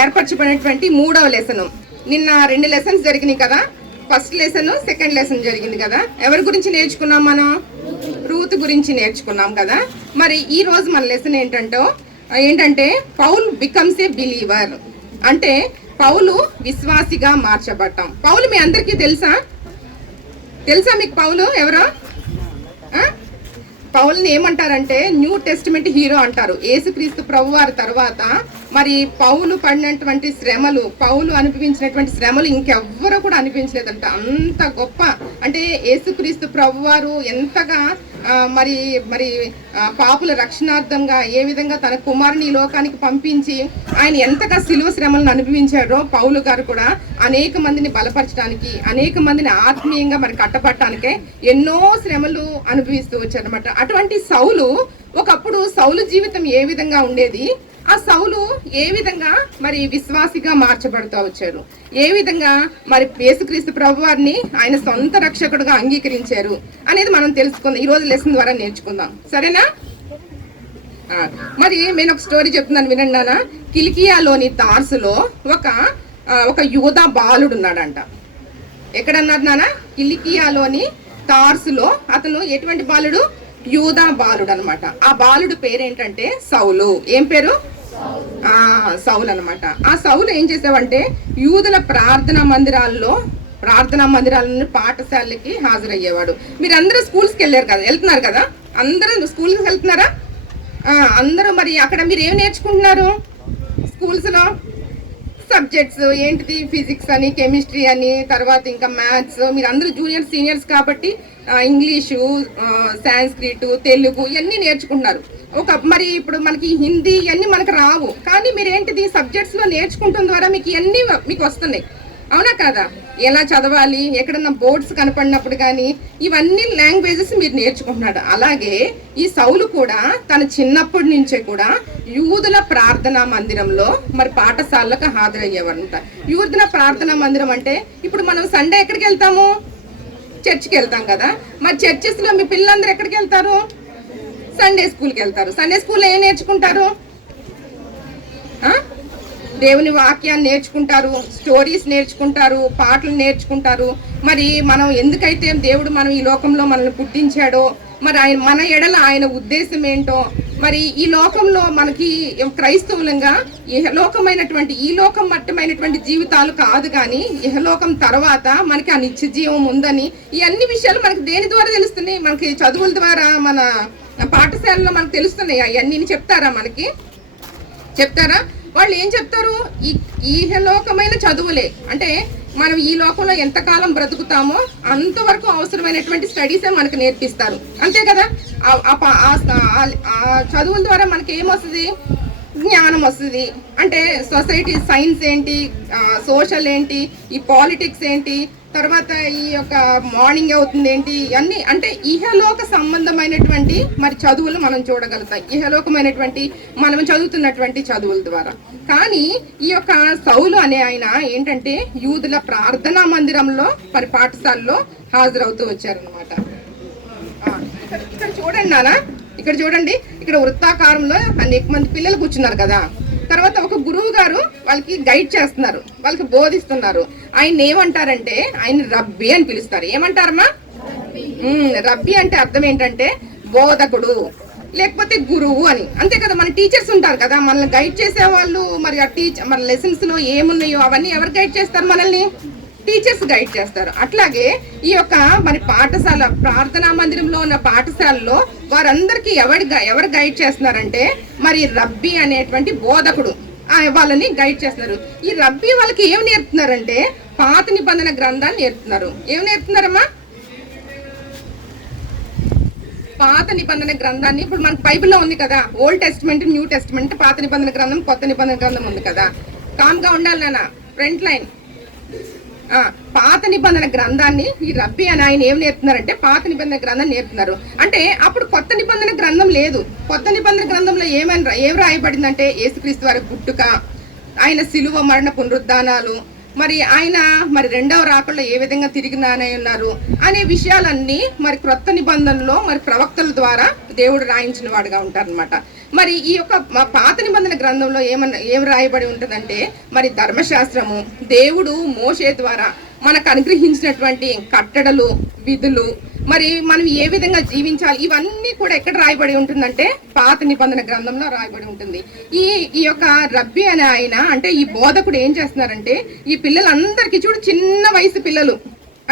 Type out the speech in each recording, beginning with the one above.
ఏర్పరచబడినటువంటి 3వ లెసన్. నిన్న 2 లెసన్స్ జరిగినాయి కదా. ఫస్ట్ లెసన్, సెకండ్ లెసన్ జరిగింది కదా. ఎవరి గురించి నేర్చుకున్నాం మనం? రూత్ గురించి నేర్చుకున్నాం కదా. మరి ఈ రోజు మన లెసన్ ఏంటంటే పౌల్ బికమ్స్ ఏ బిలీవర్. అంటే పౌలు విశ్వాసిగా మార్చబడ్డాం. పౌలు మీ అందరికీ తెలుసా మీకు పౌలు ఎవరో? పౌల్ని ఏమంటారంటే న్యూ టెస్టిమెంట్ హీరో అంటారు. యేసుక్రీస్తు ప్రభువారి తర్వాత మరి పౌలు పడినటువంటి శ్రమలు, పౌలు అనుభవించినటువంటి శ్రమలు ఇంకెవ్వరూ కూడా అనిపించలేదంట. అంత గొప్ప అంటే యేసుక్రీస్తు ప్రభువారు ఎంతగా మరి మరి పాపుల రక్షణార్థంగా ఏ విధంగా తన కుమారుని లోకానికి పంపించి ఆయన ఎంతగా శిలువ శ్రమలను అనుభవించారో పౌలు గారు కూడా అనేక మందిని బలపరచడానికి, అనేక మందిని ఆత్మీయంగా మరి కట్టబట్టడానికే ఎన్నో శ్రమలు అనుభవిస్తూ వచ్చారనమాట. అటువంటి సౌలు, ఒకప్పుడు సౌలు జీవితం ఏ విధంగా ఉండేది, ఆ సౌలు ఏ విధంగా మరి విశ్వాసిగా మార్చబడుతూ వచ్చారు, ఏ విధంగా మరి యేసుక్రీస్తు ప్రభువారిని ఆయన సొంత రక్షకుడుగా అంగీకరించారు అనేది మనం తెలుసుకుందాం. ఈ రోజు లెసన్ ద్వారా నేర్చుకుందాం, సరేనా? మరి నేను ఒక స్టోరీ చెప్తున్నాను, వినండి నాన్న. కిలికియాలోని తార్సులో ఒక యూదా బాలుడు ఉన్నాడంట. ఎక్కడన్నారు నాన్న? కిలికియాలోని తార్సులో అతను ఎటువంటి బాలుడు? యూదా బాలుడు అనమాట. ఆ బాలుడు పేరేంటంటే సౌలు. ఏం పేరు? సౌలు అనమాట. ఆ సౌలు ఏం చేసావంటే యూదుల ప్రార్థనా మందిరాలను పాఠశాలకి హాజరయ్యేవాడు. మీరు అందరూ స్కూల్స్కి వెళ్తున్నారు కదా, అందరూ స్కూల్కి వెళ్తున్నారా? అందరూ మరి అక్కడ మీరు ఏం నేర్చుకుంటున్నారు స్కూల్స్లో? సబ్జెక్ట్స్ ఏంటిది? ఫిజిక్స్ అని, కెమిస్ట్రీ అని, తర్వాత ఇంకా మ్యాథ్స్. మీరు అందరూ జూనియర్స్ సీనియర్స్ కాబట్టి ఇంగ్లీషు, సాంస్క్రిట్, తెలుగు ఇవన్నీ నేర్చుకుంటున్నారు. మరి ఇప్పుడు మనకి హిందీ ఇవన్నీ మనకు రావు, కానీ మీరు ఏంటిది సబ్జెక్ట్స్లో నేర్చుకుంటున్న ద్వారా మీకు ఇవన్నీ మీకు వస్తున్నాయి, అవునా కాదా? ఎలా చదవాలి, ఎక్కడన్నా బోర్డ్స్ కనపడినప్పుడు కానీ ఇవన్నీ లాంగ్వేజెస్ మీరు నేర్చుకుంటున్నాడు. అలాగే ఈ సౌలు కూడా తన చిన్నప్పటి నుంచే కూడా యూదుల ప్రార్థనా మందిరంలో మరి పాఠశాలకు హాజరయ్యేవారంట. యూదుల ప్రార్థనా మందిరం అంటే ఇప్పుడు మనం సండే ఎక్కడికి వెళ్తాము? చర్చికి వెళ్తాం కదా. మరి చర్చెస్లో మీ పిల్లలందరూ ఎక్కడికి వెళ్తారు? సండే స్కూల్కి వెళ్తారు. సండే స్కూల్లో ఏం నేర్చుకుంటారు? దేవుని వాక్యాన్ని నేర్చుకుంటారు, స్టోరీస్ నేర్చుకుంటారు, పాటలు నేర్చుకుంటారు. మరి మనం ఎందుకైతే దేవుడు మనం ఈ లోకంలో మనల్ని పుట్టించాడో, మరి మన ఎడల ఆయన ఉద్దేశం ఏంటో, మరి ఈ లోకంలో మనకి క్రైస్తవులంగా ఇహలోకమైనటువంటి ఈ లోకం మట్టమైనటువంటి జీవితాలు కాదు, కానీ ఇహలోకం తర్వాత మనకి ఆ నిత్య జీవం ఉందని ఈ అన్ని విషయాలు మనకి దేని ద్వారా తెలుస్తున్నాయి? మనకి చదువుల ద్వారా, మన పాఠశాలలో మనకు తెలుస్తున్నాయి. అవన్నీ చెప్తారా? వాళ్ళు ఏం చెప్తారు? ఈహలోకమైన చదువులే, అంటే మనం ఈ లోకంలో ఎంతకాలం బ్రతుకుతామో అంతవరకు అవసరమైనటువంటి స్టడీసే మనకు నేర్పిస్తారు, అంతే కదా. ఆ చదువుల ద్వారా మనకి ఏమొస్తుంది? జ్ఞానం వస్తుంది. అంటే సొసైటీ సైన్స్ ఏంటి, సోషల్ ఏంటి, ఈ పాలిటిక్స్ ఏంటి, తర్వాత ఈ యొక్క మార్నింగ్ అవుతుంది ఏంటి, ఇవన్నీ అంటే ఇహలోక సంబంధమైనటువంటి మరి చదువులు మనం చూడగలుగుతాం, ఇహలోకమైనటువంటి మనం చదువుతున్నటువంటి చదువుల ద్వారా. కానీ ఈ యొక్క సౌలు అనే ఆయన ఏంటంటే యూదుల ప్రార్థనా మందిరంలో మరి పాఠశాలలో హాజరవుతూ వచ్చారనమాట. ఇక్కడ చూడండి నాన్న, ఇక్కడ చూడండి, ఇక్కడ వృత్తాకారంలో అనేక మంది పిల్లలు కూర్చున్నారు కదా. తర్వాత ఒక గురువు గారు వాళ్ళకి గైడ్ చేస్తున్నారు, వాళ్ళకి బోధిస్తున్నారు. ఆయన ఏమంటారంటే ఆయన రబ్బీ అని పిలుస్తారు. ఏమంటారమ్మా? రబ్బీ అంటే అర్థం ఏంటంటే బోధకుడు, లేకపోతే గురువు అని, అంతే కదా. మన టీచర్స్ ఉంటారు కదా, మనల్ని గైడ్ చేసేవాళ్ళు. మరి ఆ మన లెసన్స్ లో ఏమున్నాయో అవన్నీ ఎవరు గైడ్ చేస్తారు? మనల్ని టీచర్స్ గైడ్ చేస్తారు. అట్లాగే ఈ యొక్క మరి పాఠశాల, ప్రార్థనా మందిరంలో ఉన్న పాఠశాలలో వారందరికీ ఎవరు గైడ్ చేస్తున్నారంటే మరి రబ్బీ అనేటువంటి బోధకుడు వాళ్ళని గైడ్ చేస్తున్నారు. ఈ రబ్బీ వాళ్ళకి ఏం నేర్పుతున్నారంటే పాత నిబంధన గ్రంథాన్ని నేర్పుతున్నారు. ఏం నేర్పుతున్నారమ్మా? పాత నిబంధన గ్రంథాన్ని. ఇప్పుడు మనకు బైబిల్లో ఉంది కదా, ఓల్డ్ టెస్టిమెంట్, న్యూ టెస్టిమెంట్, పాత నిబంధన గ్రంథం, కొత్త నిబంధన గ్రంథం ఉంది కదా. కామ్గా ఉండాలి నాన్న, ఫ్రంట్ లైన్. పాత నిబంధన గ్రంథాన్ని ఈ రబ్బీ అని ఆయన ఏం నేర్పుతున్నారంటే పాత నిబంధన గ్రంథం నేర్పుతున్నారు. అంటే అప్పుడు కొత్త నిబంధన గ్రంథం లేదు. కొత్త నిబంధన గ్రంథంలో ఏం రాయబడిందంటే యేసుక్రీస్తు వారి పుట్టుక, ఆయన శిలువ మరణ పునరుద్ధానాలు, మరి ఆయన మరి రెండవ రాకల్లో ఏ విధంగా తిరిగి ఉన్నారు అనే విషయాలన్నీ మరి క్రొత్త నిబంధనలో మరి ప్రవక్తల ద్వారా దేవుడు రాయించిన వాడుగా ఉంటారనమాట. మరి ఈ యొక్క పాత నిబంధన గ్రంథంలో ఏం రాయబడి ఉంటుందంటే, మరి ధర్మశాస్త్రము దేవుడు మోషే ద్వారా మనకు అనుగ్రహించినటువంటి కట్టడలు, విధులు, మరి మనం ఏ విధంగా జీవించాలి, ఇవన్నీ కూడా ఎక్కడ రాయబడి ఉంటుందంటే పాత నిబంధన గ్రంథంలో రాయబడి ఉంటుంది. ఈ యొక్క రబ్బీ అనే ఆయన, అంటే ఈ బోధకుడు ఏం చేస్తున్నారంటే, ఈ పిల్లలందరికీ చూడు, చిన్న వయసు పిల్లలు,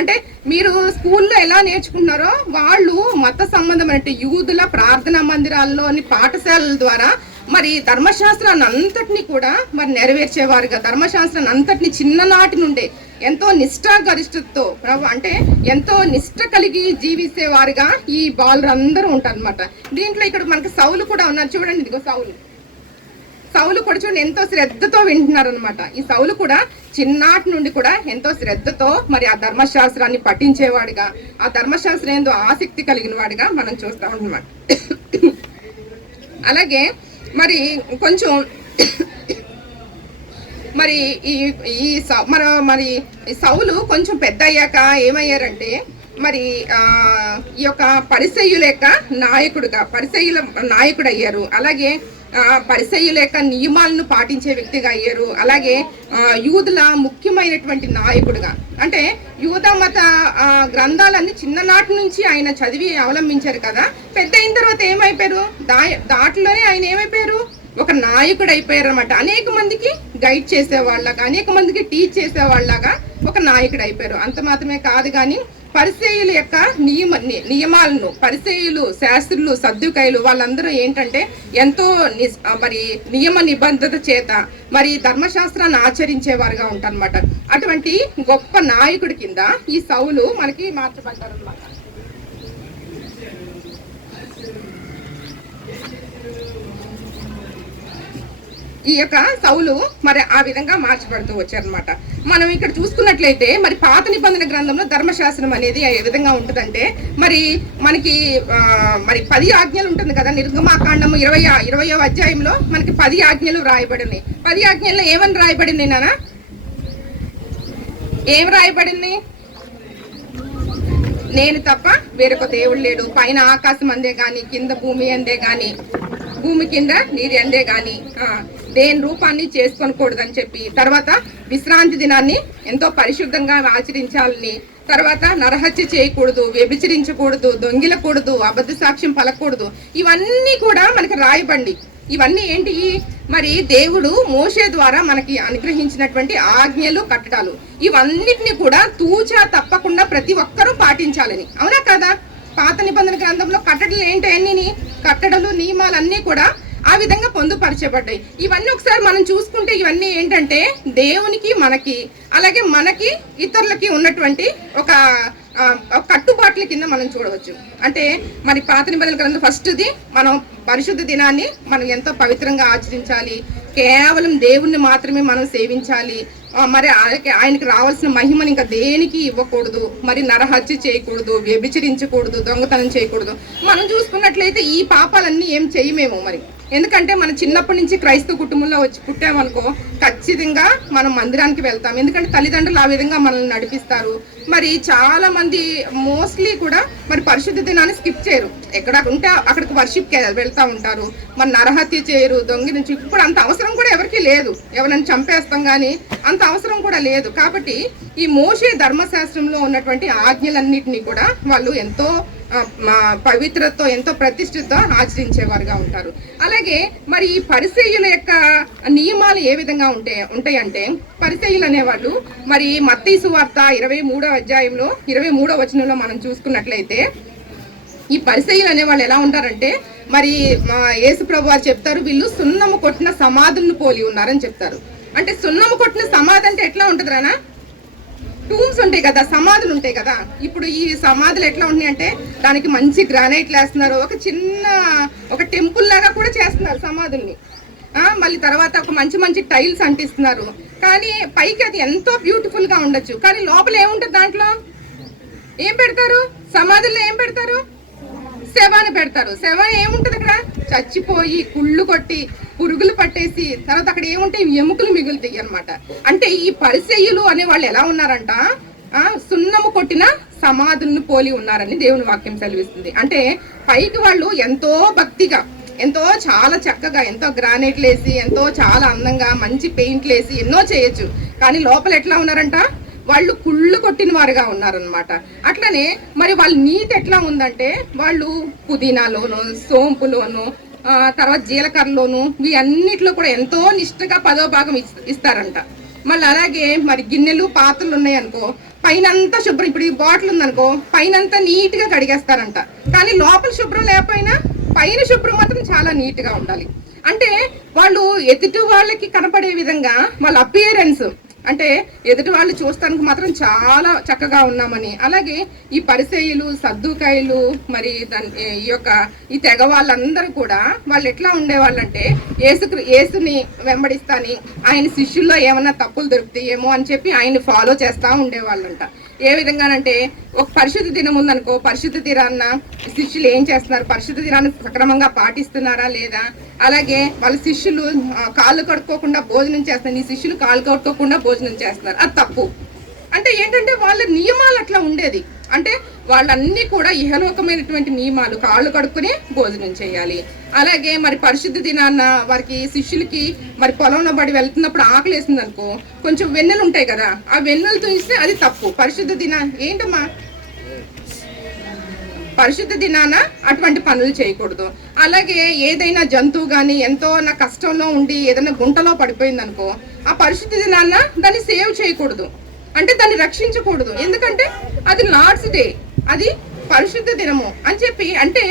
అంటే మీరు స్కూల్లో ఎలా నేర్చుకుంటున్నారో వాళ్ళు మత సంబంధమైన యూదుల ప్రార్థనా మందిరాల్లోని పాఠశాలల ద్వారా మరి ధర్మశాస్త్రాన్ని అంతటినీ కూడా మరి నెరవేర్చేవారుగా, ధర్మశాస్త్రాన్ని అంతటిని చిన్ననాటి నుండే ఎంతో నిష్ఠాగరిష్టతో అంటే ఎంతో నిష్ఠ కలిగి జీవించేవారుగా ఈ బాలురందరూ ఉంటారు అనమాట. దీంట్లో ఇక్కడ మనకి సౌలు కూడా ఉన్నారు చూడండి, ఇదిగో సౌలు కూడా చూడండి ఎంతో శ్రద్ధతో వింటున్నారు అనమాట. ఈ సౌలు కూడా చిన్నాటి నుండి కూడా ఎంతో శ్రద్ధతో మరి ఆ ధర్మశాస్త్రాన్ని పఠించేవాడిగా, ఆ ధర్మశాస్త్రం ఏందో ఆసక్తి కలిగిన వాడిగా మనం చూస్తాం అన్నమాట. అలాగే మరి కొంచెం మరి మరి సౌలు కొంచెం పెద్ద అయ్యాక ఏమయ్యారంటే, మరి ఈ యొక్క పరిసయ్యుల యొక్క పరిసయ్యుల నాయకుడు అయ్యారు. అలాగే పరిసయ్యుల యొక్క నియమాలను పాటించే వ్యక్తిగా అయ్యారు. అలాగే యూదుల ముఖ్యమైనటువంటి నాయకుడుగా, అంటే యూద మత గ్రంథాలన్నీ చిన్ననాటి నుంచి ఆయన చదివి అవలంబించారు కదా. పెద్ద అయిన తర్వాత ఏమైపోయారు, దాంట్లోనే ఆయన ఏమైపోయారు, ఒక నాయకుడు అయిపోయారు అనమాట. అనేక మందికి గైడ్ చేసేవాళ్ళగా, అనేక మందికి టీచ్ చేసేవాళ్ళగా ఒక నాయకుడు అయిపోయారు. అంత మాత్రమే కాదు కానీ పరిసయ్యుల యొక్క నియమాలను, పరిసయ్యులు, శాస్త్రులు, సద్దుకాయలు వాళ్ళందరూ ఏంటంటే ఎంతో మరి నియమ నిబంధత చేత మరి ధర్మశాస్త్రాన్ని ఆచరించేవారుగా ఉంటారన్నమాట. అటువంటి గొప్ప నాయకుడి కింద ఈ సౌలు మనకి మార్చబడ్డారు అన్నమాట. ఈ యొక్క సౌలు మరి ఆ విధంగా మార్చబడుతూ వచ్చారనమాట. మనం ఇక్కడ చూసుకున్నట్లయితే మరి పాత నిబంధన గ్రంథంలో ధర్మశాస్త్రం అనేది ఏ విధంగా ఉంటుందంటే, మరి మనకి మరి 10 ఆజ్ఞలు ఉంటుంది కదా. నిర్గమాకాండము 20వ అధ్యాయంలో మనకి 10 ఆజ్ఞలు రాయబడింది. 10 ఆజ్ఞల్లో ఏమని రాయబడింది నాన్న? ఏం రాయబడింది? నేను తప్ప వేరొక దేవుడు లేడు, పైన ఆకాశం అందే గాని, కింద భూమి అందే గాని, భూమి కింద నీరు అందే గాని దేని రూపాన్ని చేసుకోకూడదని చెప్పి, తర్వాత విశ్రాంతి దినాన్ని ఎంతో పరిశుద్ధంగా ఆచరించాలని, తర్వాత నరహత్య చేయకూడదు, వ్యభిచరించకూడదు, దొంగిలకూడదు, అబద్ధ సాక్ష్యం పలకూడదు, ఇవన్నీ కూడా మనకి రాయబండి. ఇవన్నీ ఏంటి? మరి దేవుడు మోషే ద్వారా మనకి అనుగ్రహించినటువంటి ఆజ్ఞలు, కట్టడాలు. ఇవన్నిటిని కూడా తూచా తప్పకుండా ప్రతి ఒక్కరూ పాటించాలని. అవునా కదా? పాత నిబంధన గ్రంథంలో కట్టడలు ఏంటి? అన్ని కట్టడలు, నియమాలన్నీ కూడా ఆ విధంగా పొందుపరచబడ్డాయి. ఇవన్నీ ఒకసారి మనం చూసుకుంటే ఇవన్నీ ఏంటంటే దేవునికి, మనకి, అలాగే మనకి ఇతరులకి ఉన్నటువంటి ఒక కట్టుబాట్ల కింద మనం చూడవచ్చు. అంటే మరి పాత నిబంధన గ్రంథం ఫస్ట్ది మనం పరిశుద్ధ దినాన్ని మనం ఎంతో పవిత్రంగా ఆచరించాలి, కేవలం దేవుణ్ణి మాత్రమే మనం సేవించాలి, మరి ఆయనకి రావాల్సిన మహిమను ఇంకా దేనికి ఇవ్వకూడదు, మరి నరహత్య చేయకూడదు, వ్యభిచరించకూడదు, దొంగతనం చేయకూడదు. మనం చూసుకున్నట్లయితే ఈ పాపాలన్నీ ఏం చేయమేమో మరి, ఎందుకంటే మనం చిన్నప్పటి నుంచి క్రైస్తవ కుటుంబంలో వచ్చి పుట్టామనుకో ఖచ్చితంగా మనం మందిరానికి వెళ్తాం, ఎందుకంటే తల్లిదండ్రులు ఆ విధంగా మనల్ని నడిపిస్తారు. మరి చాలా మంది మోస్ట్లీ కూడా మరి పరిశుద్ధ దినాన్ని స్కిప్ చేయరు, ఎక్కడ ఉంటే అక్కడికి వర్షిప్కి వెళ్తూ ఉంటారు, మరి నరహత్య చేయరు, దొంగి నుంచి. ఇప్పుడు అంత అవసరం కూడా ఎవరికి లేదు, ఎవరైనా చంపేస్తాం కానీ అంత అవసరం కూడా లేదు. కాబట్టి ఈ మోషే ధర్మశాస్త్రంలో ఉన్నటువంటి ఆజ్ఞలన్నిటినీ కూడా వాళ్ళు ఎంతో పవిత్రతో, ఎంతో ప్రతిష్టతో ఆచరించేవారుగా ఉంటారు. అలాగే మరి ఈ పరిసయ్యుల యొక్క నియమాలు ఏ విధంగా ఉంటాయంటే, పరిసయ్యులు అనేవాళ్ళు మరి మత్తయి సువార్త 23వ అధ్యాయంలో 23వ వచనంలో మనం చూసుకున్నట్లయితే ఈ పరిసయ్యులు అనేవాళ్ళు ఎలా ఉంటారంటే, మరి యేసు ప్రభు వారు చెప్తారు, వీళ్ళు సున్నము కొట్టిన సమాధులను పోలి ఉన్నారని చెప్తారు. అంటే సున్నము కొట్టిన సమాధి అంటే ఎట్లా ఉంటుంది రానా? టూమ్స్ ఉంటాయి కదా, సమాధులు ఉంటాయి కదా. ఇప్పుడు ఈ సమాధులు ఎట్లా ఉన్నాయి అంటే దానికి మంచి గ్రానైట్లు వేస్తున్నారు, ఒక చిన్న ఒక టెంపుల్ లాగా కూడా చేస్తున్నారు సమాధుల్ని. మళ్ళీ తర్వాత ఒక మంచి మంచి టైల్స్ అంటిస్తున్నారు. కానీ పైకి అది ఎంతో బ్యూటిఫుల్ గా ఉండొచ్చు, కానీ లోపల ఏముంటుంది? దాంట్లో ఏం పెడతారు? సమాధుల్లో ఏం పెడతారు? శవాన్ని పెడతారు. శవం ఏముంటది అక్కడ? చచ్చిపోయి కుళ్ళు కొట్టి పురుగులు పట్టేసి తర్వాత అక్కడ ఏముంటాయి? ఎముకలు మిగులుతాయి అన్నమాట. అంటే ఈ పరిసయ్యులు అనే వాళ్ళు ఎలా ఉన్నారంట, సున్నము కొట్టిన సమాధులను పోలి ఉన్నారని దేవుని వాక్యం సెలవిస్తుంది. అంటే పైకి వాళ్ళు ఎంతో భక్తిగా, ఎంతో చాలా చక్కగా ఎంతో గ్రానైట్లు వేసి ఎంతో చాలా అందంగా మంచి పెయింట్లు వేసి ఎన్నో చేయొచ్చు. కానీ లోపల ఎట్లా ఉన్నారంట, వాళ్ళు కుళ్ళు కొట్టిన వారుగా ఉన్నారనమాట. అట్లనే మరి వాళ్ళ నీతి ఎట్లా ఉందంటే, వాళ్ళు పుదీనాలోను, సోంపులోను, తర్వాత జీలకర్రలోను, అన్నిట్లో కూడా ఎంతో నిష్ఠగా 10వ భాగం ఇస్తారంట. మళ్ళీ అలాగే మరి గిన్నెలు పాత్రలు ఉన్నాయనుకో, పైనంతా శుభ్రం, ఇప్పుడు ఈ బాటిల్ ఉందనుకో పైనంతా నీట్గా కడిగేస్తారంట. కానీ లోపల శుభ్రం లేకపోయినా పైన శుభ్రం మాత్రం చాలా నీట్గా ఉండాలి. అంటే వాళ్ళు ఎదుటి వాళ్ళకి కనపడే విధంగా వాళ్ళ అపియరెన్స్, అంటే ఎదుటి వాళ్ళు చూస్తానికి మాత్రం చాలా చక్కగా ఉన్నామని. అలాగే ఈ పరిసయ్యులు, సద్దుకాయలు, మరి ఈ తెగ వాళ్ళందరూ కూడా వాళ్ళు ఎట్లా ఉండేవాళ్ళంటే, యేసుని వెంబడిస్తాని ఆయన శిష్యుల్లో ఏమన్నా తప్పులు దొరుకుతాయేమో అని చెప్పి ఆయన్ని ఫాలో చేస్తూ ఉండేవాళ్ళంట. ఏ విధంగానంటే, ఒక పరిశుద్ధ దినం ఉందనుకో, పరిశుద్ధ దినాన్న శిష్యులు ఏం చేస్తున్నారు, పరిశుద్ధ దినాన్ని సక్రమంగా పాటిస్తున్నారా లేదా, అలాగే వాళ్ళ శిష్యులు కాళ్ళు కడుక్కోకుండా భోజనం చేస్తున్నారు, నీ శిష్యులు కాళ్ళు కడుక్కోకుండా భోజనం చేస్తున్నారు, అది తప్పు. అంటే ఏంటంటే వాళ్ళ నియమాలు అట్లా ఉండేది. అంటే వాళ్ళన్నీ కూడా ఇహలోకమైనటువంటి నియమాలు, కాళ్ళు కడుక్కుని భోజనం చేయాలి. అలాగే మరి పరిశుద్ధ దినాన్న వారికి శిష్యులకి మరి పొలంలో పడి వెళ్తున్నప్పుడు ఆకలి వేసింది అనుకో, కొంచెం వెన్నెలు ఉంటాయి కదా, ఆ వెన్నెలు చూస్తే అది తప్పు. పరిశుద్ధ ఏంటమ్మా, పరిశుద్ధ దినాన అటువంటి పనులు చేయకూడదు. అలాగే ఏదైనా జంతువు కానీ ఎంతో నా కష్టంలో ఉండి ఏదైనా గుంటలో పడిపోయింది అనుకో, ఆ పరిశుద్ధ దినాన దాన్ని సేవ్ చేయకూడదు, అంటే దాన్ని రక్షించకూడదు. ఎందుకంటే అది లార్డ్స్ డే, అది పరిశుద్ధ దినము అని చెప్పి, అంటే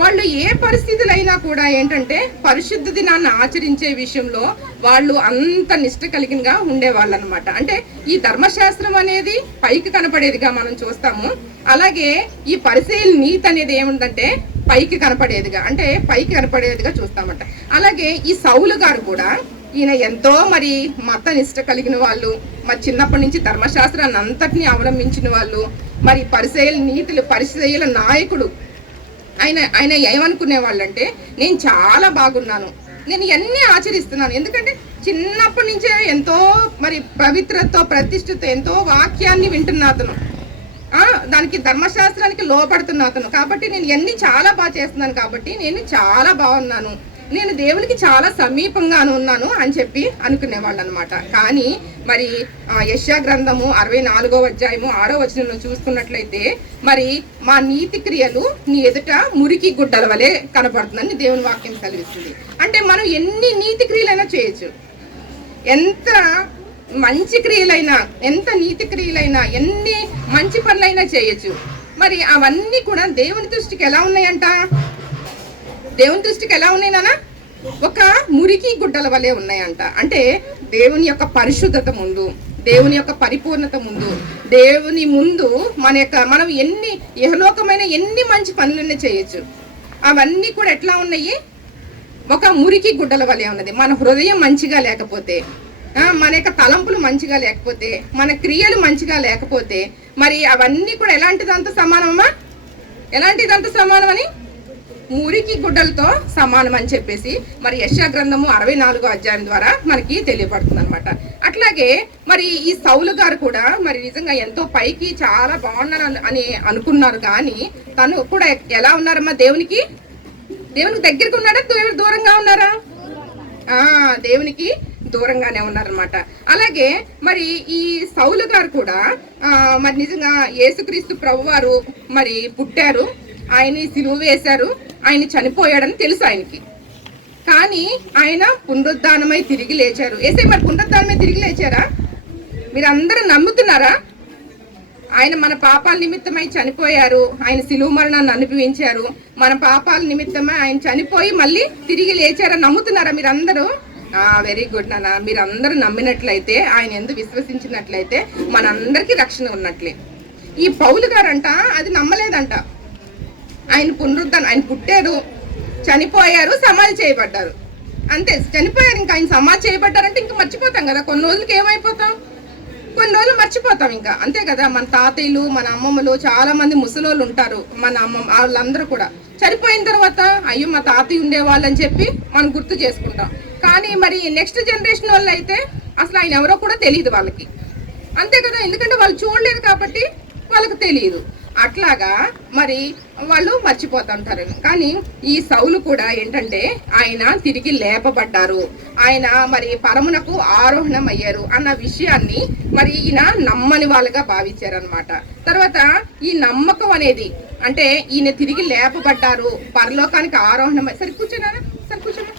వాళ్ళు ఏ పరిస్థితులైనా కూడా ఏంటంటే పరిశుద్ధ దినాన్ని ఆచరించే విషయంలో వాళ్ళు అంత నిష్ట కలిగినగా ఉండేవాళ్ళు అనమాట. అంటే ఈ ధర్మశాస్త్రం అనేది పైకి కనపడేదిగా మనం చూస్తాము. అలాగే ఈ పరిశీలన నీతి అనేది ఏముందంటే పైకి కనపడేదిగా, అంటే పైకి కనపడేదిగా చూస్తామంట. అలాగే ఈ సౌలు గారు కూడా, ఈయన ఎంతో మరి మత నిష్ట కలిగిన వాళ్ళు, మరి చిన్నప్పటి నుంచి ధర్మశాస్త్రాన్ని అంతటినీ అవలంబించిన వాళ్ళు, మరి పరిసయ్యుల నాయకుడు. ఆయన ఏమనుకునే వాళ్ళంటే, నేను చాలా బాగున్నాను, నేను ఇవన్నీ ఆచరిస్తున్నాను, ఎందుకంటే చిన్నప్పటి నుంచే ఎంతో మరి పవిత్రతో ప్రతిష్టతో ఎంతో వాక్యాన్ని వింటున్న అతను, దానికి ధర్మశాస్త్రానికి లోపడుతున్న అతను, కాబట్టి నేను ఇవన్నీ చాలా బాగా చేస్తున్నాను, కాబట్టి నేను చాలా బాగున్నాను, నేను దేవునికి చాలా సమీపంగా ఉన్నాను అని చెప్పి అనుకునేవాళ్ళు అనమాట. కానీ మరి యెషయా గ్రంథము 64వ అధ్యాయము 6వ వచనంలో చూసుకున్నట్లయితే, మరి మా నీతి క్రియలు నీ ఎదుట మురికి గుడ్డల వలె కనపడుతుందని దేవుని వాక్యం కలిగిస్తుంది. అంటే మనం ఎన్ని నీతి క్రియలైనా చేయొచ్చు, ఎంత మంచి క్రియలైనా, ఎంత నీతి క్రియలైనా, ఎన్ని మంచి పనులైనా చేయొచ్చు. మరి అవన్నీ కూడా దేవుని దృష్టికి ఎలా ఉన్నాయంట, దేవుని దృష్టికి ఎలా ఉన్నాయి నాన్న, ఒక మురికి గుడ్డల వలె ఉన్నాయంట. అంటే దేవుని యొక్క పరిశుద్ధత ముందు, దేవుని యొక్క పరిపూర్ణత ముందు, దేవుని ముందు మనం ఎన్ని ఇహలోకమైన ఎన్ని మంచి పనులన్నీ చేయొచ్చు, అవన్నీ కూడా ఎట్లా ఉన్నాయి, ఒక మురికి గుడ్డల వలె ఉన్నది. మన హృదయం మంచిగా లేకపోతే, మన యొక్క తలంపులు మంచిగా లేకపోతే, మన క్రియలు మంచిగా లేకపోతే, మరి అవన్నీ కూడా ఎలాంటిదంత సమానమా, ఎలాంటిదంత సమానం అని, మురికి గుడ్డలతో సమానం అని చెప్పేసి మరి యెషయా గ్రంథము 64వ అధ్యాయం ద్వారా మనకి తెలియబడుతుంది అనమాట. అట్లాగే మరి ఈ సౌలు గారు కూడా మరి నిజంగా ఎంతో పైకి చాలా బాగున్నారు అని అనుకున్నారు, కానీ తను కూడా ఎలా ఉన్నారమ్మా, దేవునికి దగ్గరికి ఉన్నారా, దూరంగా ఉన్నారా, దేవునికి దూరంగానే ఉన్నారనమాట. అలాగే మరి ఈ సౌలు గారు కూడా మరి నిజంగా యేసుక్రీస్తు ప్రభువారు మరి పుట్టారు, ఆయన్ని సిలువ వేశారు, ఆయన చనిపోయాడని తెలుసు ఆయనకి, కానీ ఆయన పునరుద్ధానమై తిరిగి లేచారు. ఏసై మరి పునరుద్ధానమై తిరిగి లేచారా, మీరందరూ నమ్ముతున్నారా? ఆయన మన పాపాల నిమిత్తమై చనిపోయారు, ఆయన సిలువ మరణాన్ని అనుభవించారు, మన పాపాల నిమిత్తమై ఆయన చనిపోయి మళ్ళీ తిరిగి లేచారని నమ్ముతున్నారా మీరందరూ? వెరీ గుడ్ నాన్న, మీరందరూ నమ్మినట్లయితే, ఆయన ఎందుకు విశ్వసించినట్లయితే మనందరికీ రక్షణ ఉన్నట్లే. ఈ పౌలు గారంట అది నమ్మలేదంట. ఆయన ఆయన పుట్టారు, చనిపోయారు, సమాధి చేయబడ్డారు, అంతే. చనిపోయారు, ఇంకా ఆయన సమాధి చేయబడ్డారంటే ఇంకా మర్చిపోతాం కదా, కొన్ని రోజులకి ఏమైపోతాం, కొన్ని రోజులు మర్చిపోతాం ఇంకా, అంతే కదా. మన తాతయ్యలు, మన అమ్మమ్మలు, చాలా మంది ముసలోళ్ళు ఉంటారు, మన అమ్మమ్మ వాళ్ళందరూ కూడా చనిపోయిన తర్వాత అయ్యో మా తాతయ్య ఉండేవాళ్ళని చెప్పి మనం గుర్తు చేసుకుంటాం. కానీ మరి నెక్స్ట్ జనరేషన్ వాళ్ళు అయితే అసలు ఆయన ఎవరో కూడా తెలియదు వాళ్ళకి, అంతే కదా, ఎందుకంటే వాళ్ళు చూడలేదు కాబట్టి వాళ్ళకి తెలియదు. అట్లాగా మరి వాళ్ళు మర్చిపోతుంటారు. కానీ ఈ సౌలు కూడా ఏంటంటే ఆయన తిరిగి లేపబడ్డారు, ఆయన మరి పరమునకు ఆరోహణం అయ్యారు అన్న విషయాన్ని మరి ఈయన నమ్మని వాళ్ళుగా భావించారనమాట. తర్వాత ఈ నమ్మకం అనేది అంటే ఈయన తిరిగి లేపబడ్డారు, పరలోకానికి ఆరోహణం సరి కూర్చోనా సరి కూర్చోనా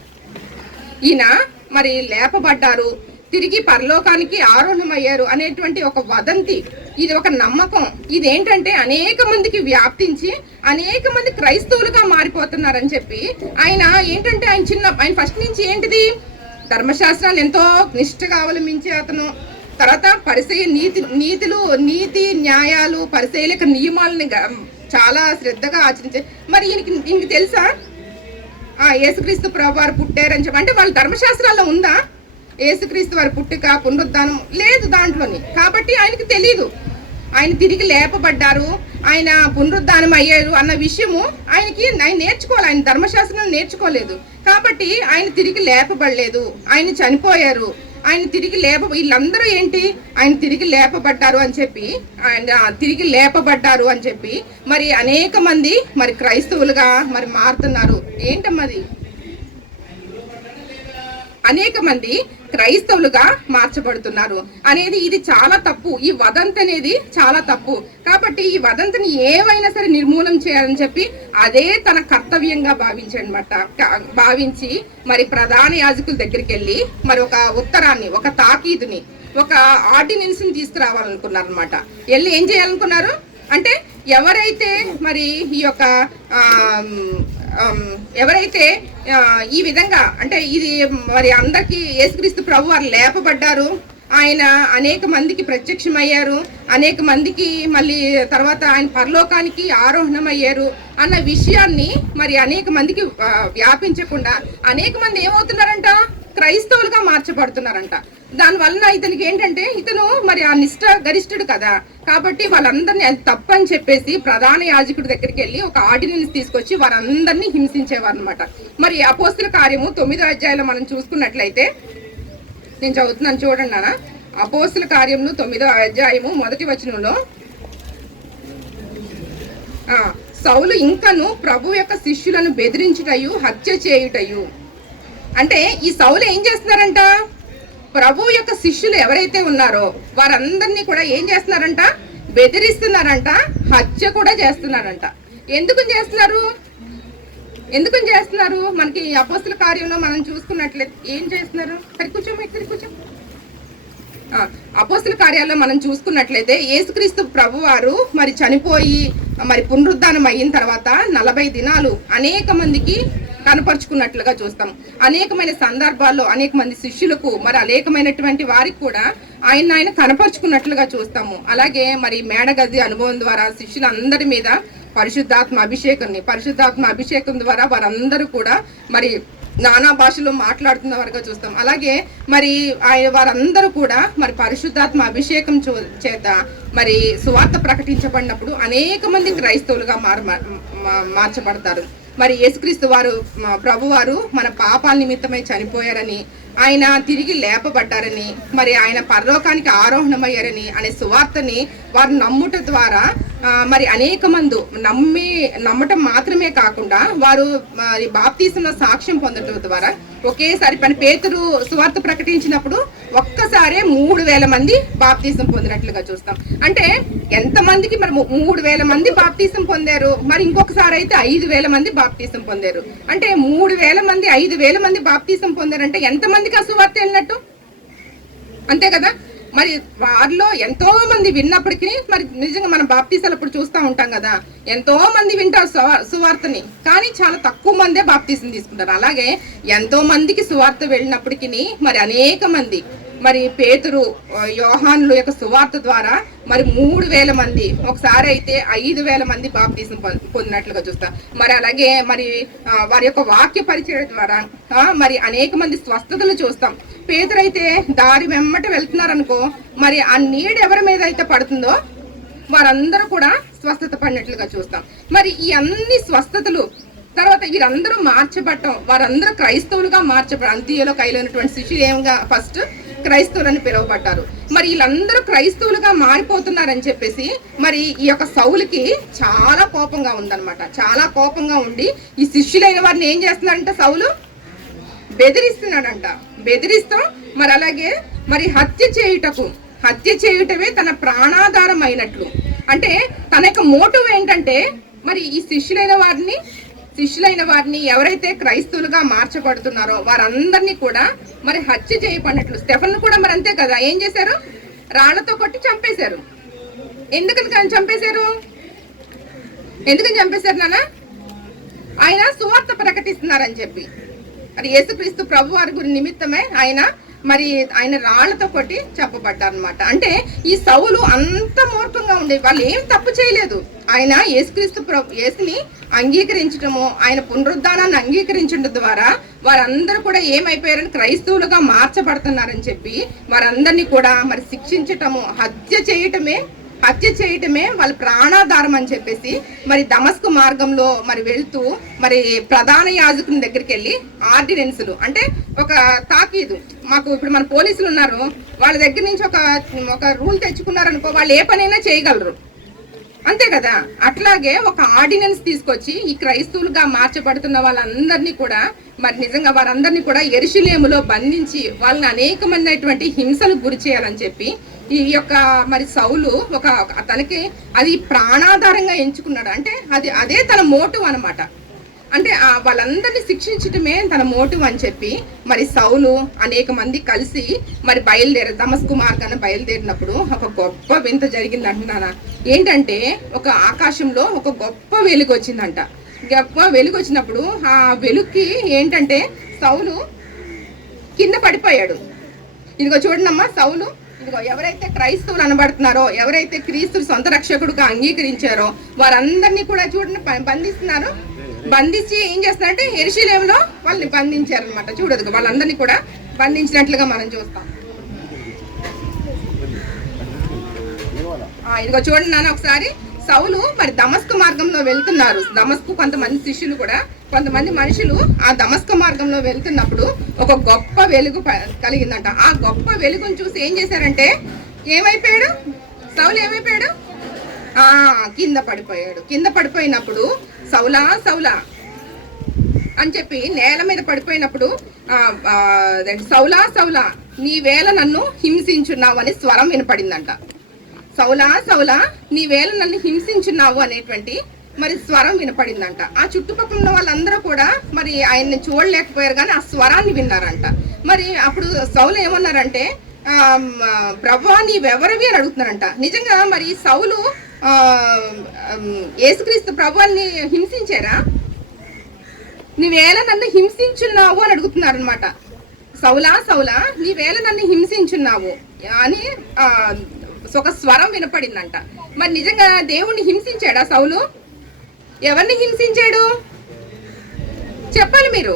ఈయన మరి లేపబడ్డారు, తిరిగి పరలోకానికి ఆరోహణమయ్యారు అనేటువంటి ఒక వదంతి, ఇది ఒక నమ్మకం. ఇదేంటంటే అనేక మందికి వ్యాప్తించి అనేక మంది క్రైస్తవులుగా మారిపోతున్నారని చెప్పి ఆయన ఏంటంటే ఆయన ఫస్ట్ నుంచి ఏంటిది ధర్మశాస్త్రాన్ని ఎంతో నిష్ఠగా అవలంబించే అతను. తర్వాత పరిసయ్య నీతి న్యాయాలు పరిసయ్యుల నియమాలని చాలా శ్రద్ధగా ఆచరించే. మరి ఈయనకి తెలుసా యేసుక్రీస్తు ప్రభువారు పుట్టారని చెప్పి? అంటే వాళ్ళ ధర్మశాస్త్రాల్లో ఉందా యేసుక్రీస్తు వారి పుట్టుక పునరుద్ధానం? లేదు దాంట్లోని. కాబట్టి ఆయనకి తెలియదు ఆయన తిరిగి లేపబడ్డారు, ఆయన పునరుద్ధానం అయ్యారు అన్న విషయము ఆయన నేర్చుకోవాలి. ఆయన ధర్మశాస్త్రం నేర్చుకోలేదు కాబట్టి ఆయన తిరిగి లేపబడలేదు, ఆయన చనిపోయారు, ఆయన తిరిగి వీళ్ళందరూ ఏంటి ఆయన తిరిగి లేపబడ్డారు అని చెప్పి, ఆయన తిరిగి లేపబడ్డారు అని చెప్పి మరి అనేక మంది మరి క్రైస్తవులుగా మరి మారుతున్నారు. ఏంటమ్మది? అనేక మంది క్రైస్తవులుగా మార్చబడుతున్నారు అనేది ఇది చాలా తప్పు. ఈ వదంతి అనేది చాలా తప్పు. కాబట్టి ఈ వదంతిని ఏవైనా సరే నిర్మూలన చేయాలని చెప్పి అదే తన కర్తవ్యంగా భావించి మరి ప్రధాన యాజకుల దగ్గరికి వెళ్ళి మరి ఒక ఉత్తరాన్ని, ఒక తాకీదుని, ఒక ఆర్డినెన్స్ ని తీసుకురావాలనుకున్నారు అనమాట. వెళ్ళి ఏం చేయాలనుకున్నారు అంటే ఎవరైతే మరి ఈ యొక్క ఎవరైతే ఈ విధంగా అంటే ఇది మరి అందరికీ యేసుక్రీస్తు ప్రభు వారు లేపబడ్డారు, ఆయన అనేక మందికి ప్రత్యక్షమయ్యారు, అనేక మందికి మళ్ళీ తర్వాత ఆయన పరలోకానికి ఆరోహణం అయ్యారు అన్న విషయాన్ని మరి అనేక మందికి వ్యాపించకుండా అనేక మంది ఏమవుతున్నారంట క్రైస్తవులుగా మార్చబడుతున్నారంట. దానివల్ల ఇతనికి ఏంటంటే ఇతను మరి ఆ గరిష్ఠుడు కదా, కాబట్టి వాళ్ళందరినీ అది తప్పని చెప్పేసి ప్రధాన యాజకుడి దగ్గరికి వెళ్ళి ఒక ఆర్డినెన్స్ తీసుకొచ్చి వారందరినీ హింసించేవారు అనమాట. మరి అపోస్తుల కార్యము 9వ అధ్యాయంలో మనం చూసుకున్నట్లయితే, నేను చదువుతున్నాను చూడండి నాన్న. అపోస్తుల కార్యము 9వ అధ్యాయము 1వ వచనంలో సౌలు ఇంకను ప్రభు యొక్క శిష్యులను బెదిరించుటయు హత్య చేయుటయు. అంటే ఈ సౌలు ఏం చేస్తున్నారంట? ప్రభు యొక్క శిష్యులు ఎవరైతే ఉన్నారో వారందరినీ కూడా ఏం చేస్తున్నారంట? బెదిరిస్తున్నారంట, హత్య కూడా చేస్తున్నారంట. ఎందుకు చేస్తున్నారు? మనకి అపోస్తుల కార్యంలో మనం చూసుకున్నట్లయితే ఏం చేస్తున్నారు? కూర్చో. అపోస్తుల కార్యాల్లో మనం చూసుకున్నట్లయితే యేసుక్రీస్తు ప్రభువారు మరి చనిపోయి మరి పునరుద్ధానం అయిన తర్వాత 40 దినాలు అనేక మందికి కనపరుచుకున్నట్లుగా చూస్తాం. అనేకమైన సందర్భాల్లో అనేక మంది శిష్యులకు మరి అనేకమైనటువంటి వారికి కూడా ఆయన కనపరుచుకున్నట్లుగా చూస్తాము. అలాగే మరి మేడగది అనుభవం ద్వారా శిష్యులందరి మీద పరిశుద్ధాత్మ అభిషేకం ద్వారా వారందరూ కూడా మరి నానా భాషలో మాట్లాడుతున్న వారుగా చూస్తాం. అలాగే మరి వారందరూ కూడా మరి పరిశుద్ధాత్మ అభిషేకం చేత మరి సువార్త ప్రకటించబడినప్పుడు అనేక మంది క్రైస్తవులుగా మార్చబడతారు. మరి యేసుక్రీస్తు వారు ప్రభువారు మన పాపాల నిమిత్తమై చనిపోయారని, ఆయన తిరిగి లేపబడ్డారని, మరి ఆయన పరలోకానికి ఆరోహణమయ్యారని అనే సువార్తని వారు నమ్ముట ద్వారా మరి అనేక మంది నమ్మటం మాత్రమే కాకుండా వారు మరి బాప్తీసంలో సాక్ష్యం పొందడం ద్వారా ఒకేసారి పేతురు సువార్త ప్రకటించినప్పుడు ఒక్కసారే 3000 మంది బాప్తీసం పొందినట్లుగా చూస్తాం. అంటే ఎంతమందికి మరి 3000 మంది బాప్తీసం పొందారు, మరి ఇంకొకసారి అయితే 5000 మంది బాప్తీసం పొందారు. అంటే 3000 మంది 5000 మంది బాప్తీసం పొందారంటే ఎంతమందికి ఆ సువార్త వెళ్ళినట్టు? అంతే కదా. మరి వారిలో ఎంతో మంది విన్నప్పటికీ మరి నిజంగా మనం బాప్తీసాలు అప్పుడు చూస్తూ ఉంటాం కదా, ఎంతో మంది వింటారు సువార్తని, కానీ చాలా తక్కువ మందే బాప్తీసం తీసుకుంటారు. అలాగే ఎంతో మందికి సువార్త వెళ్ళినప్పటికీ మరి అనేక మంది మరి పేతురు యోహానుల యొక్క సువార్త ద్వారా మరి 3000 మంది, ఒకసారి అయితే 5000 మంది బాప్తీసం పొందినట్లుగా చూస్తాం. మరి అలాగే మరి వారి యొక్క వాక్య పరిచయం ద్వారా మరి అనేక మంది స్వస్థతలు చూస్తాం. పేతురు అయితే దారి వెమ్మట వెళ్తున్నారనుకో, మరి ఆ నీడు ఎవరి మీద అయితే పడుతుందో వారందరూ కూడా స్వస్థత పడినట్లుగా చూస్తాం. మరి ఈ అన్ని స్వస్థతలు తర్వాత వీరందరూ మార్చబడటం, వారందరూ క్రైస్తవులుగా మార్చబడ అంత్యలో కైలైనటువంటి శిష్యులు ఏమగా ఫస్ట్ క్రైస్తవులని పిలువబడ్డారు. మరి వీళ్ళందరూ క్రైస్తవులుగా మారిపోతున్నారని చెప్పేసి మరి ఈ యొక్క సౌలుకి చాలా కోపంగా ఉందన్నమాట. చాలా కోపంగా ఉండి ఈ శిష్యులైన వారిని ఏం చేస్తున్నాడంట, సౌలు బెదిరిస్తున్నాడంట. బెదిరిస్తాం మరి అలాగే మరి హత్య చేయుటమే తన ప్రాణాధారం అయినట్లు. అంటే తన యొక్క మోటివ్ ఏంటంటే మరి ఈ శిష్యులైన వారిని ఎవరైతే క్రైస్తవులుగా మార్చబడుతున్నారో వారందరినీ కూడా మరి హత్య చేయబడినట్లు. స్టెఫన్ కూడా మరి అంతే కదా, ఏం చేశారు, రాళ్లతో కొట్టి చంపేశారు. ఎందుకని చంపేశారు నాన్న? ఆయన సువార్త ప్రకటిస్తున్నారని చెప్పి. మరి యేసుక్రీస్తు ప్రభు వారి గురి నిమిత్తమే ఆయన రాళ్లతో కొట్టి చెప్పబడ్డారనమాట. అంటే ఈ సౌలు అంత మూర్ఖంగా ఉండేది, వాళ్ళు ఏం తప్పు చేయలేదు. ఆయన యేసుని అంగీకరించడము, ఆయన పునరుద్ధానాన్ని అంగీకరించడం ద్వారా వారందరూ కూడా ఏమైపోయారని క్రైస్తవులుగా మార్చబడుతున్నారని చెప్పి వారందరినీ కూడా మరి శిక్షించటము, హత్య చేయటమే వాళ్ళ ప్రాణాధారం అని చెప్పేసి మరి దమస్కు మార్గంలో మరి వెళ్తూ మరి ప్రధాన యాజకుని దగ్గరికి వెళ్ళి ఆర్డినెన్సులు అంటే ఒక తాకీదు, మాకు ఇప్పుడు మన పోలీసులు ఉన్నారు, వాళ్ళ దగ్గర నుంచి ఒక రూల్ తెచ్చుకున్నారనుకో, వాళ్ళు ఏ పనైనా చేయగలరు, అంతే కదా. అట్లాగే ఒక ఆర్డినెన్స్ తీసుకొచ్చి ఈ క్రైస్తవులుగా మార్చబడుతున్న వాళ్ళందరినీ కూడా మరి నిజంగా వారందరినీ కూడా యెరూషలేములో బంధించి వాళ్ళని అనేకమైనటువంటి హింసలకు గురి చేయాలని చెప్పి ఈ యొక్క మరి సౌలు తనకి అది ప్రాణాధారంగా ఎంచుకున్నాడు. అంటే అదే తన మోటివ్ అనమాట. అంటే వాళ్ళందరినీ శిక్షించటమే తన మోటివ్ అని చెప్పి మరి సౌలు అనేక మంది కలిసి మరి దమస్కు మార్గాన బయలుదేరినప్పుడు ఒక గొప్ప వింత జరిగింది అంటున్నానా. ఏంటంటే ఒక ఆకాశంలో ఒక గొప్ప వెలుగు వచ్చిందంట. గొప్ప వెలుగు వచ్చినప్పుడు ఆ వెలుగుకి ఏంటంటే సౌలు కింద పడిపోయాడు. ఇదిగో చూడండమ్మా, సౌలు ఇదిగో ఎవరైతే క్రైస్తవులు అనబడుతున్నారో, ఎవరైతే క్రీస్తు సొంత రక్షకుడుగా అంగీకరించారో వారందరినీ కూడా చూడండి బంధిస్తున్నారు. బంధించి ఏం చేస్తున్నారంటే యెరూషలేములో వాళ్ళని బంధించారనమాట. చూడదు, వాళ్ళందరినీ కూడా బంధించినట్లుగా మనం చూస్తాం. ఇదిగో చూడండి నాన్న ఒకసారి, సౌలు మరి దమస్కు మార్గంలో వెళ్తున్నారు. దమస్కు కొంతమంది మనుషులు ఆ దమస్కు మార్గంలో వెళ్తున్నప్పుడు ఒక గొప్ప వెలుగు కలిగిందంట. ఆ గొప్ప వెలుగును చూసి ఏం చేశారంటే సౌలు ఏమైపోయాడు, కింద పడిపోయాడు. కింద పడిపోయినప్పుడు సౌలా అని చెప్పి నేల మీద పడిపోయినప్పుడు సౌలా నీవేళ నన్ను హింసించున్నావు అనే స్వరం వినపడిందంట. సౌలా నీవేళ నన్ను హింసించున్నావు అనేటువంటి మరి స్వరం వినపడిందంట. ఆ చుట్టుపక్కల ఉన్న వాళ్ళందరూ కూడా మరి ఆయన్ని చూడలేకపోయారు, కానీ ఆ స్వరాన్ని విన్నారంట. మరి అప్పుడు సౌలు ఏమన్నారంటే, ప్రభువా నీవెవరివి అని అడుగుతున్నారంట. నిజంగా మరి సౌలు యేసుక్రీస్తు ప్రభువాన్ని హింసించారా? నీవేళ నన్ను హింసించున్నావు అని అడుగుతున్నారు అనమాట. సౌలా నీవేళ నన్ను హింసించున్నావు అని ఒక స్వరం వినపడిందంట. మరి నిజంగా దేవుణ్ణి హింసించాడా సౌలు? ఎవరిని హింసించాడు చెప్పాలి మీరు?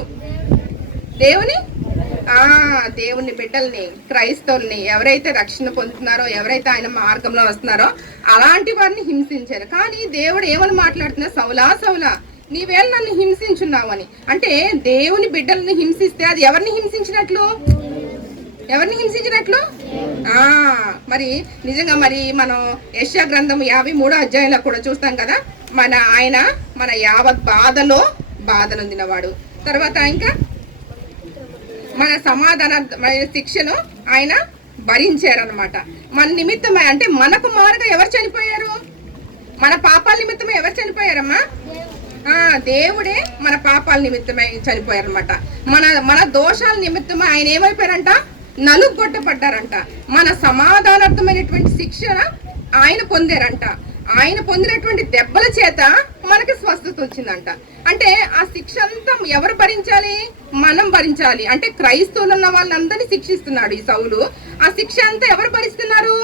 దేవుని బిడ్డల్ని, క్రైస్తవుల్ని, ఎవరైతే రక్షణ పొందుతున్నారో, ఎవరైతే ఆయన మార్గంలో వస్తున్నారో అలాంటి వారిని హింసించారు. కానీ దేవుడు ఏమని మాట్లాడుతున్నా, సౌలా నీవేళ నన్ను హింసించున్నావు అని. అంటే దేవుని బిడ్డల్ని హింసిస్తే అది ఎవరిని హింసించినట్లు? మరి నిజంగా మరి మనం యెషయా గ్రంథం 53వ అధ్యాయంలో కూడా చూస్తాం కదా, ఆయన మన యావత్ బాధనొందినవాడు. తర్వాత ఇంకా మన సమాధానమైన శిక్షను ఆయన భరించారనమాట. మన నిమిత్తమై, అంటే మనకు మారుగా ఎవరు చనిపోయారు? మన పాపాల నిమిత్తమై ఎవరు చనిపోయారమ్మా? దేవుడే మన పాపాల నిమిత్తమై చనిపోయారనమాట. మన దోషాల నిమిత్తమై ఆయన ఏమైపోయారంట? నలుగొట్టబడ్డారంట. మన సమాధానార్థమైనటువంటి శిక్షణ ఆయన పొందారంట. ఆయన పొందినటువంటి దెబ్బల చేత మనకి స్వస్థత వచ్చిందంట. అంటే ఆ శిక్ష అంతా ఎవరు భరించాలి? మనం భరించాలి. అంటే క్రైస్తవులు ఉన్న వాళ్ళందరినీ శిక్షిస్తున్నాడు ఈ సౌలు. ఆ శిక్ష అంతా ఎవరు భరిస్తున్నారు?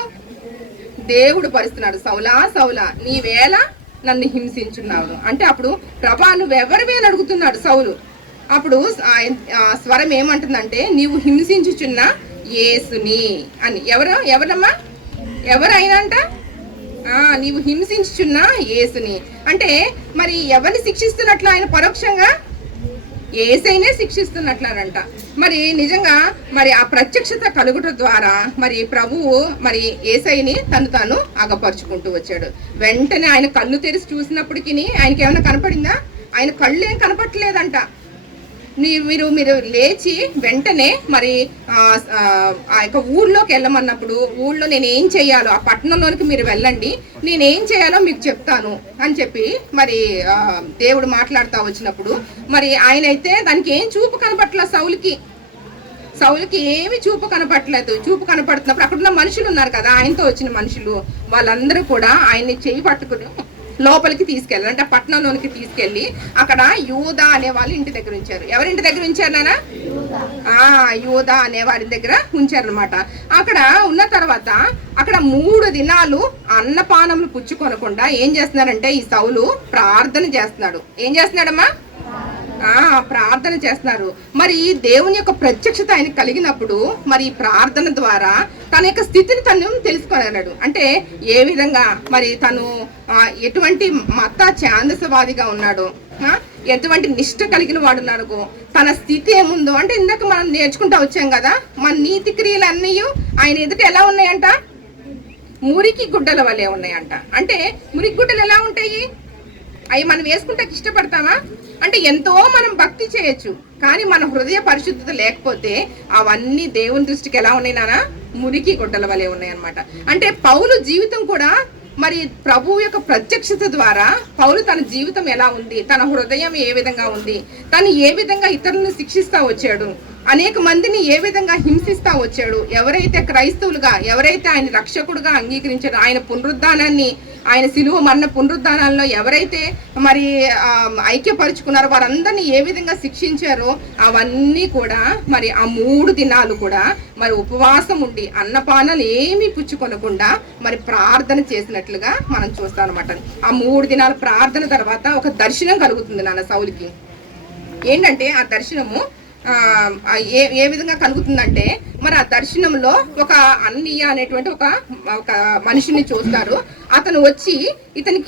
దేవుడు భరిస్తున్నాడు. సౌలా నీవేళ నన్ను హింసించున్నావు అంటే అప్పుడు ప్రభా నువ్వెవరివి అని అడుగుతున్నాడు సౌలు. అప్పుడు స్వరం ఏమంటుందంటే, నీవు హింసించుచున్న యేసుని అని. ఎవరమ్మా? ఎవరైనా అంట? నీవు హింసించుచున్న యేసుని అంటే మరి ఎవరిని శిక్షిస్తున్నట్లు ఆయన? ఏసైనే శిక్షిస్తున్నట్లనంట. మరి నిజంగా మరి ఆ ప్రత్యక్షత కలుగుట ద్వారా మరి ప్రభువు మరి ఏసైని తాను అగపరుచుకుంటూ వచ్చాడు. వెంటనే ఆయన కళ్ళు తెరిచి చూసినప్పటికీ ఆయనకి ఏమైనా కనపడిందా? ఆయన కళ్ళు ఏం కనపట్టలేదంట. మీరు లేచి వెంటనే మరి ఆ యొక్క ఊళ్ళోకి వెళ్ళమన్నప్పుడు, ఊళ్ళో నేనేం చేయాలో, ఆ పట్టణంలోనికి మీరు వెళ్ళండి, నేనేం చేయాలో మీకు చెప్తాను అని చెప్పి మరి దేవుడు మాట్లాడుతూ వచ్చినప్పుడు మరి ఆయన అయితే దానికి ఏం చూపు కనపట్ల సౌలుకి ఏమి చూపు కనపట్లేదు. చూపు కనపడుతున్నప్పుడు అక్కడున్న మనుషులు ఉన్నారు కదా, ఆయనతో వచ్చిన మనుషులు, వాళ్ళందరూ కూడా ఆయన్ని చేయి పట్టుకుని లోపలికి తీసుకెళ్ళారు. అంటే పట్టణంలోనికి తీసుకెళ్లి అక్కడ యూదా అనే వాళ్ళు ఇంటి దగ్గర ఉంచారు. ఎవరింటి దగ్గర ఉంచారు నాన్న? యూదా అనే వారి దగ్గర ఉంచారనమాట. అక్కడ ఉన్న తర్వాత అక్కడ 3 దినాలు అన్నపానములు పుచ్చుకొనకుండా ఏం చేస్తున్నారంటే ఈ సౌలు ప్రార్థన చేస్తున్నాడు. ఏం చేస్తున్నాడమ్మా? ప్రార్థన చేస్తున్నారు. మరి దేవుని యొక్క ప్రత్యక్షత ఆయనకు కలిగినప్పుడు మరి ప్రార్థన ద్వారా తన యొక్క స్థితిని తను తెలుసుకోగలడు. అంటే ఏ విధంగా మరి తను ఎటువంటి మత ఛాందసవాదిగా ఉన్నాడు, ఎటువంటి నిష్ఠ కలిగిన వాడు ఉన్నాడు, తన స్థితి ఏముందో. అంటే ఇందాక మనం నేర్చుకుంటా వచ్చాం కదా, మన నీతి క్రియలన్నీ ఆయన ఎదుట ఎలా ఉన్నాయంట? మురికి గుడ్డల వలె ఉన్నాయంట. అంటే మురికి గుడ్డలు ఎలా ఉంటాయి? అవి మనం వేసుకుంటే ఇష్టపడతామా? అంటే ఎంతో మనం భక్తి చేయొచ్చు, కానీ మన హృదయ పరిశుద్ధత లేకపోతే అవన్నీ దేవుని దృష్టికి ఎలా ఉన్నాయి నాన్న? మురికి గుడ్డల వలె ఉన్నాయి అన్నమాట. అంటే పౌలు జీవితం కూడా మరి ప్రభువు యొక్క ప్రత్యక్షత ద్వారా పౌలు తన జీవితం ఎలా ఉంది, తన హృదయం ఏ విధంగా ఉంది, తను ఏ విధంగా ఇతరులను శిక్షిస్తా వచ్చాడు, అనేక మందిని ఏ విధంగా హింసిస్తా వచ్చాడు, ఎవరైతే క్రైస్తవులుగా, ఎవరైతే ఆయన రక్షకుడుగా అంగీకరించారో, ఆయన పునరుద్ధానాన్ని, ఆయన సిలువ మరణ పునరుద్ధానాల్లో ఎవరైతే మరి ఐక్యపరుచుకున్నారో వారందరినీ ఏ విధంగా శిక్షించారో అవన్నీ కూడా మరి ఆ 3 దినాలు కూడా మరి ఉపవాసం ఉండి అన్నపానాలు ఏమీ పుచ్చుకొనకుండా మరి ప్రార్థన చేసినట్లుగా మనం చూస్తాం అనమాట. ఆ 3 దినాల ప్రార్థన తర్వాత ఒక దర్శనం కలుగుతుంది నాన్న సౌలుకి. ఏంటంటే ఆ దర్శనము ఏ విధంగా కలుగుతుందంటే మరి ఆ దర్శనంలో ఒక అన్నయ్య అనేటువంటి ఒక మనిషిని చూస్తారు. అతను వచ్చి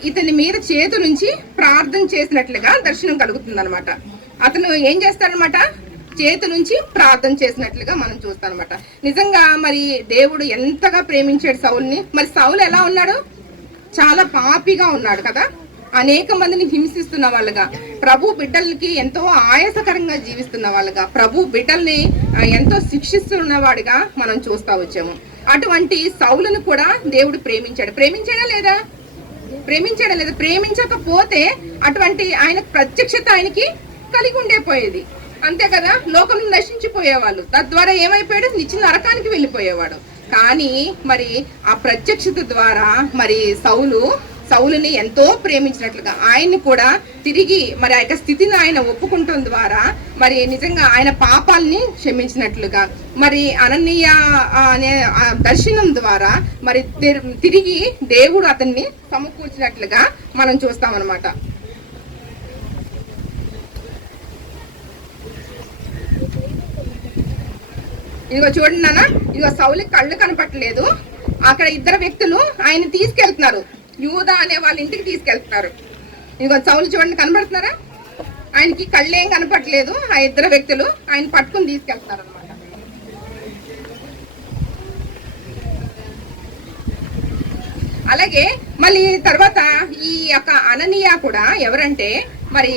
ఇతని మీద చేతు నుంచి ప్రార్థన చేసినట్లుగా దర్శనం కలుగుతుంది అనమాట. అతను ఏం చేస్తాడనమాట? చేతు నుంచి ప్రార్థన చేసినట్లుగా మనం చూస్తాం అనమాట. నిజంగా మరి దేవుడు ఎంతగా ప్రేమించాడు సౌలుని. మరి సౌలు ఎలా ఉన్నాడు? చాలా పాపిగా ఉన్నాడు కదా, అనేక మందిని హింసిస్తున్న వాళ్ళుగా, ప్రభు బిడ్డలకి ఎంతో ఆయాసకరంగా జీవిస్తున్న వాళ్ళుగా, ప్రభు బిడ్డల్ని ఎంతో శిక్షిస్తున్న వాడిగా మనం చూస్తా వచ్చాము. అటువంటి సౌలును కూడా దేవుడు ప్రేమించాడా లేదా? ప్రేమించకపోతే అటువంటి ఆయన ప్రత్యక్షత ఆయనకి కలిగి ఉండేపోయేది, అంతే కదా. లోకంలో నశించిపోయేవాళ్ళు, తద్వారా ఏమైపోయాడు? నిత్య నరకానికి వెళ్ళిపోయేవాడు. కానీ మరి ఆ ప్రత్యక్షత ద్వారా మరి సౌలుని ఎంతో ప్రేమించినట్లుగా ఆయన్ని కూడా తిరిగి మరి ఆ యొక్క స్థితిని ఆయన ఒప్పుకుంటం ద్వారా మరి నిజంగా ఆయన పాపాలని క్షమించినట్లుగా మరి అననీయ అనే దర్శనం ద్వారా మరి తిరిగి దేవుడు అతన్ని సమకూర్చినట్లుగా మనం చూస్తామన్నమాట. ఇదిగో చూడండి నాన్న, ఇదిగో సౌలుకి కళ్ళు కనపట్టలేదు. అక్కడ 2 వ్యక్తులు ఆయన తీసుకెళ్తున్నారు, యూదా అనే వాళ్ళ ఇంటికి తీసుకెళ్తున్నారు. ఇదిగో సౌలు చూడండి, కనబడుతున్నారా? ఆయనకి కళ్ళేం కనపట్లేదు. ఆ 2 వ్యక్తులు ఆయన పట్టుకుని తీసుకెళ్తున్నారు అనమాట. అలాగే మళ్ళీ తర్వాత ఈ యొక్క అననీయ కూడా ఎవరంటే మరి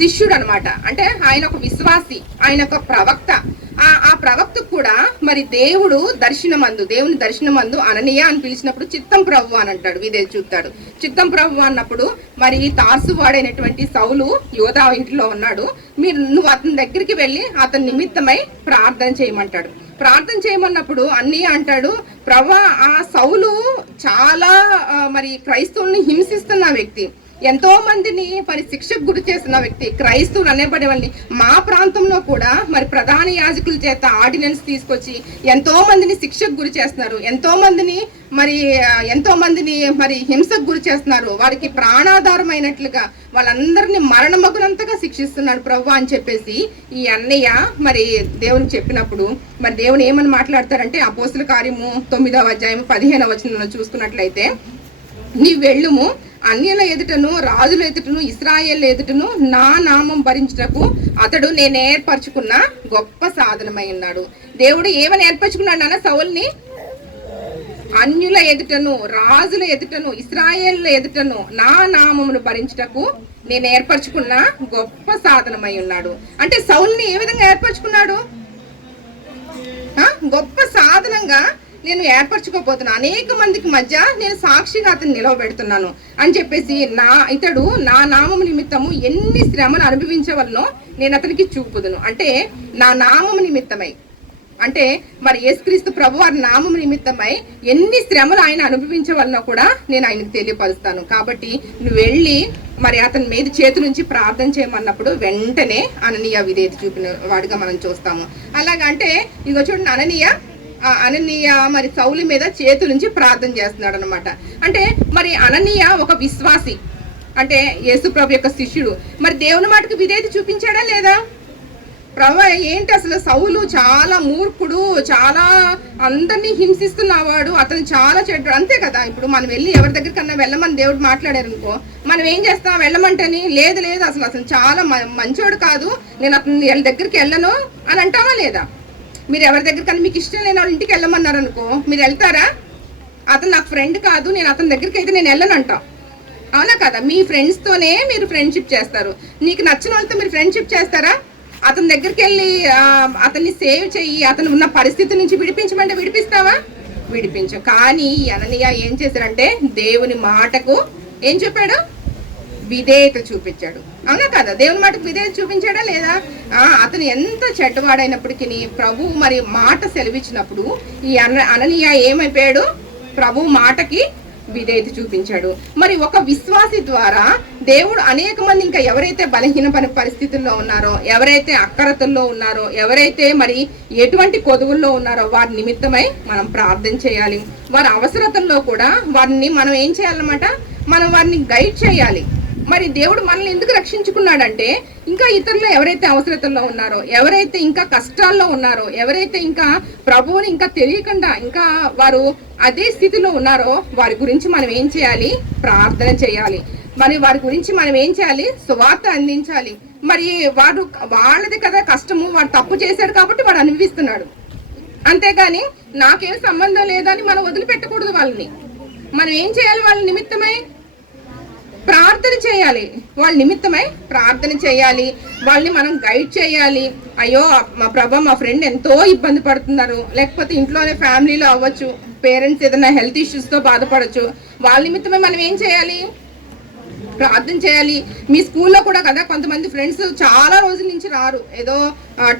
శిష్యుడు అనమాట. అంటే ఆయన ఒక విశ్వాసి, ఆయన ఒక ప్రవక్త. ఆ ప్రవక్తకు కూడా మరి దేవుని దర్శనమందు అననీయ అని పిలిచినప్పుడు చిత్తం ప్రభు అని అంటాడు, విదే చూస్తాడు. చిత్తం ప్రభు అన్నప్పుడు మరి తార్సు వాడైనటువంటి సౌలు యోధా ఇంటిలో ఉన్నాడు, నువ్వు అతని దగ్గరికి వెళ్ళి అతని నిమిత్తమై ప్రార్థన చేయమంటాడు. ప్రార్థన చేయమన్నప్పుడు అన్నీ అంటాడు, ప్రభా ఆ సౌలు చాలా మరి క్రైస్తవుల్ని హింసిస్తున్న వ్యక్తి, ఎంతో మందిని మరి శిక్షకు గురి చేసిన వ్యక్తి, క్రైస్తవులు అనేబడే వాళ్ళని మా ప్రాంతంలో కూడా మరి ప్రధాన యాజకుల చేత ఆర్డినెన్స్ తీసుకొచ్చి ఎంతో మందిని శిక్షకు గురి చేస్తున్నారు, ఎంతో మందిని మరి హింసకు గురి చేస్తున్నారు, వారికి ప్రాణాధారమైనట్లుగా వాళ్ళందరినీ మరణమగునంతగా శిక్షిస్తున్నాడు ప్రభు అని చెప్పేసి ఈ అన్నయ్య మరి దేవునికి చెప్పినప్పుడు మరి దేవుని ఏమని మాట్లాడతారంటే అపోస్తుల కార్యము 9వ అధ్యాయం 15వ వచనంలో చూసుకున్నట్లయితే, నీ వెళ్ళుము అన్యుల ఎదుటను రాజుల ఎదుటను ఇశ్రాయేల్ ఎదుటను నా నామం భరించుటకు అతడు నేను ఏర్పరచుకున్న గొప్ప సాధనమై ఉన్నాడు. దేవుడు ఏమని ఏర్పరచుకున్నాడు అన్న సౌలుని? అన్యుల ఎదుటను రాజుల ఎదుటను ఇశ్రాయేళ్ల ఎదుటను నా నామమును భరించుటకు నేను ఏర్పరచుకున్న గొప్ప సాధనమై ఉన్నాడు. అంటే సౌలుని ఏ విధంగా ఏర్పరచుకున్నాడు? గొప్ప సాధనంగా నేను ఏర్పరచుకోపోతున్నా, అనేక మందికి మధ్య నేను సాక్షిగా అతను నిలవబెడుతున్నాను అని చెప్పేసి ఇతడు నా నామము నిమిత్తము ఎన్ని శ్రమలు అనుభవించవలనో నేను అతనికి చూపుదును. అంటే నా నామము నిమిత్తమై, అంటే మరి యేసుక్రీస్తు ప్రభు వారి నామము నిమిత్తమై ఎన్ని శ్రమలు ఆయన అనుభవించవలనో కూడా నేను ఆయనకు తెలియపరుస్తాను. కాబట్టి నువ్వు వెళ్ళి మరి అతని మీద చేతుల నుంచి ప్రార్థన చేయమన్నప్పుడు వెంటనే అననీయ విధేయత చూపిన వాడిగా మనం చూస్తాము. అలాగంటే ఇగో చూడండి, అననీయ మరి సౌలు మీద చేతుల నుంచి ప్రార్థన చేస్తున్నాడు అనమాట. అంటే మరి అననీయ ఒక విశ్వాసి, అంటే యేసు ప్రభు యొక్క శిష్యుడు. మరి దేవుని మాటకు విధేయత చూపించాడా లేదా? ప్రభు ఏంటి అసలు సౌలు చాలా మూర్ఖుడు, చాలా అందరినీ హింసిస్తున్నవాడు, అతను చాలా చెడ్డు, అంతే కదా. ఇప్పుడు మనం వెళ్ళి ఎవరి దగ్గరికన్నా వెళ్ళమని దేవుడు మాట్లాడారు అనుకో, మనం ఏం చేస్తాం? వెళ్ళమంటని లేదు లేదు అసలు చాలా మంచోడు కాదు, నేను అతని వాళ్ళ దగ్గరికి వెళ్ళను అని అంటావా లేదా? మీరు ఎవరి దగ్గరికన్నా మీకు ఇష్టం లేని వాళ్ళ ఇంటికి వెళ్ళమన్నారు అనుకో, మీరు వెళ్తారా? అతను నాకు ఫ్రెండ్ కాదు, నేను అతని దగ్గరికి అయితే నేను వెళ్ళను అంటాం, అవునా కదా? మీ ఫ్రెండ్స్తోనే మీరు ఫ్రెండ్షిప్ చేస్తారు. నీకు నచ్చిన వాళ్ళతో మీరు ఫ్రెండ్షిప్ చేస్తారా? అతని దగ్గరికి వెళ్ళి అతన్ని సేవ్ చెయ్యి, అతను ఉన్న పరిస్థితి నుంచి విడిపించమంటే విడిపిస్తావా? విడిపించు. కానీ అననీయ ఏం చేశాడంటే దేవుని మాటకు ఏం చెప్పాడు? విధేయత చూపించాడు, అవునా కదా? దేవుని మాటకు విధేయత చూపించాడా లేదా? అతను ఎంత చెడ్డవాడైనప్పటికీ ప్రభు మరి మాట సెలవిచ్చినప్పుడు ఈ అననీయ ఏమైపోయాడు? ప్రభు మాటకి విధేయత చూపించాడు. మరి ఒక విశ్వాసి ద్వారా దేవుడు అనేక మంది, ఇంకా ఎవరైతే బలహీన పరిస్థితుల్లో ఉన్నారో, ఎవరైతే అక్కరతల్లో ఉన్నారో, ఎవరైతే మరి ఎటువంటి కొదువుల్లో ఉన్నారో వారి నిమిత్తమై మనం ప్రార్థన చేయాలి. వారి అవసరతల్లో కూడా వారిని మనం ఏం చేయాలన్నమాట? మనం వారిని గైడ్ చేయాలి. మరి దేవుడు మనల్ని ఎందుకు రక్షించుకున్నాడంటే ఇంకా ఇతరులు ఎవరైతే అవసరతల్లో ఉన్నారో, ఎవరైతే ఇంకా కష్టాల్లో ఉన్నారో, ఎవరైతే ఇంకా ప్రభువుని ఇంకా తెలియకుండా ఇంకా వారు అదే స్థితిలో ఉన్నారో వారి గురించి మనం ఏం చేయాలి? ప్రార్థన చేయాలి. మరి వారి గురించి మనం ఏం చేయాలి? సువార్త అందించాలి. మరి వాళ్ళది కదా కష్టము, వాడు తప్పు చేశాడు కాబట్టి వాడు అనుభవిస్తున్నాడు, అంతేగాని నాకేం సంబంధం లేదని మనం వదిలిపెట్టకూడదు. వాళ్ళని మనం ఏం చేయాలి? వాళ్ళ నిమిత్తమై ప్రార్థన చేయాలి. వాళ్ళ నిమిత్తమై ప్రార్థన చేయాలి. వాళ్ళని మనం గైడ్ చేయాలి. అయ్యో మా ప్రభా, మా ఫ్రెండ్ ఎంతో ఇబ్బంది పడుతున్నారు, లేకపోతే ఇంట్లోనే ఫ్యామిలీలో అవ్వచ్చు, పేరెంట్స్ ఏదైనా హెల్త్ ఇష్యూస్తో బాధపడచ్చు, వాళ్ళ నిమిత్తమై మనం ఏం చేయాలి? ప్రార్థన చేయాలి. మీ స్కూల్లో కూడా కదా కొంతమంది ఫ్రెండ్స్ చాలా రోజుల నుంచి రారు, ఏదో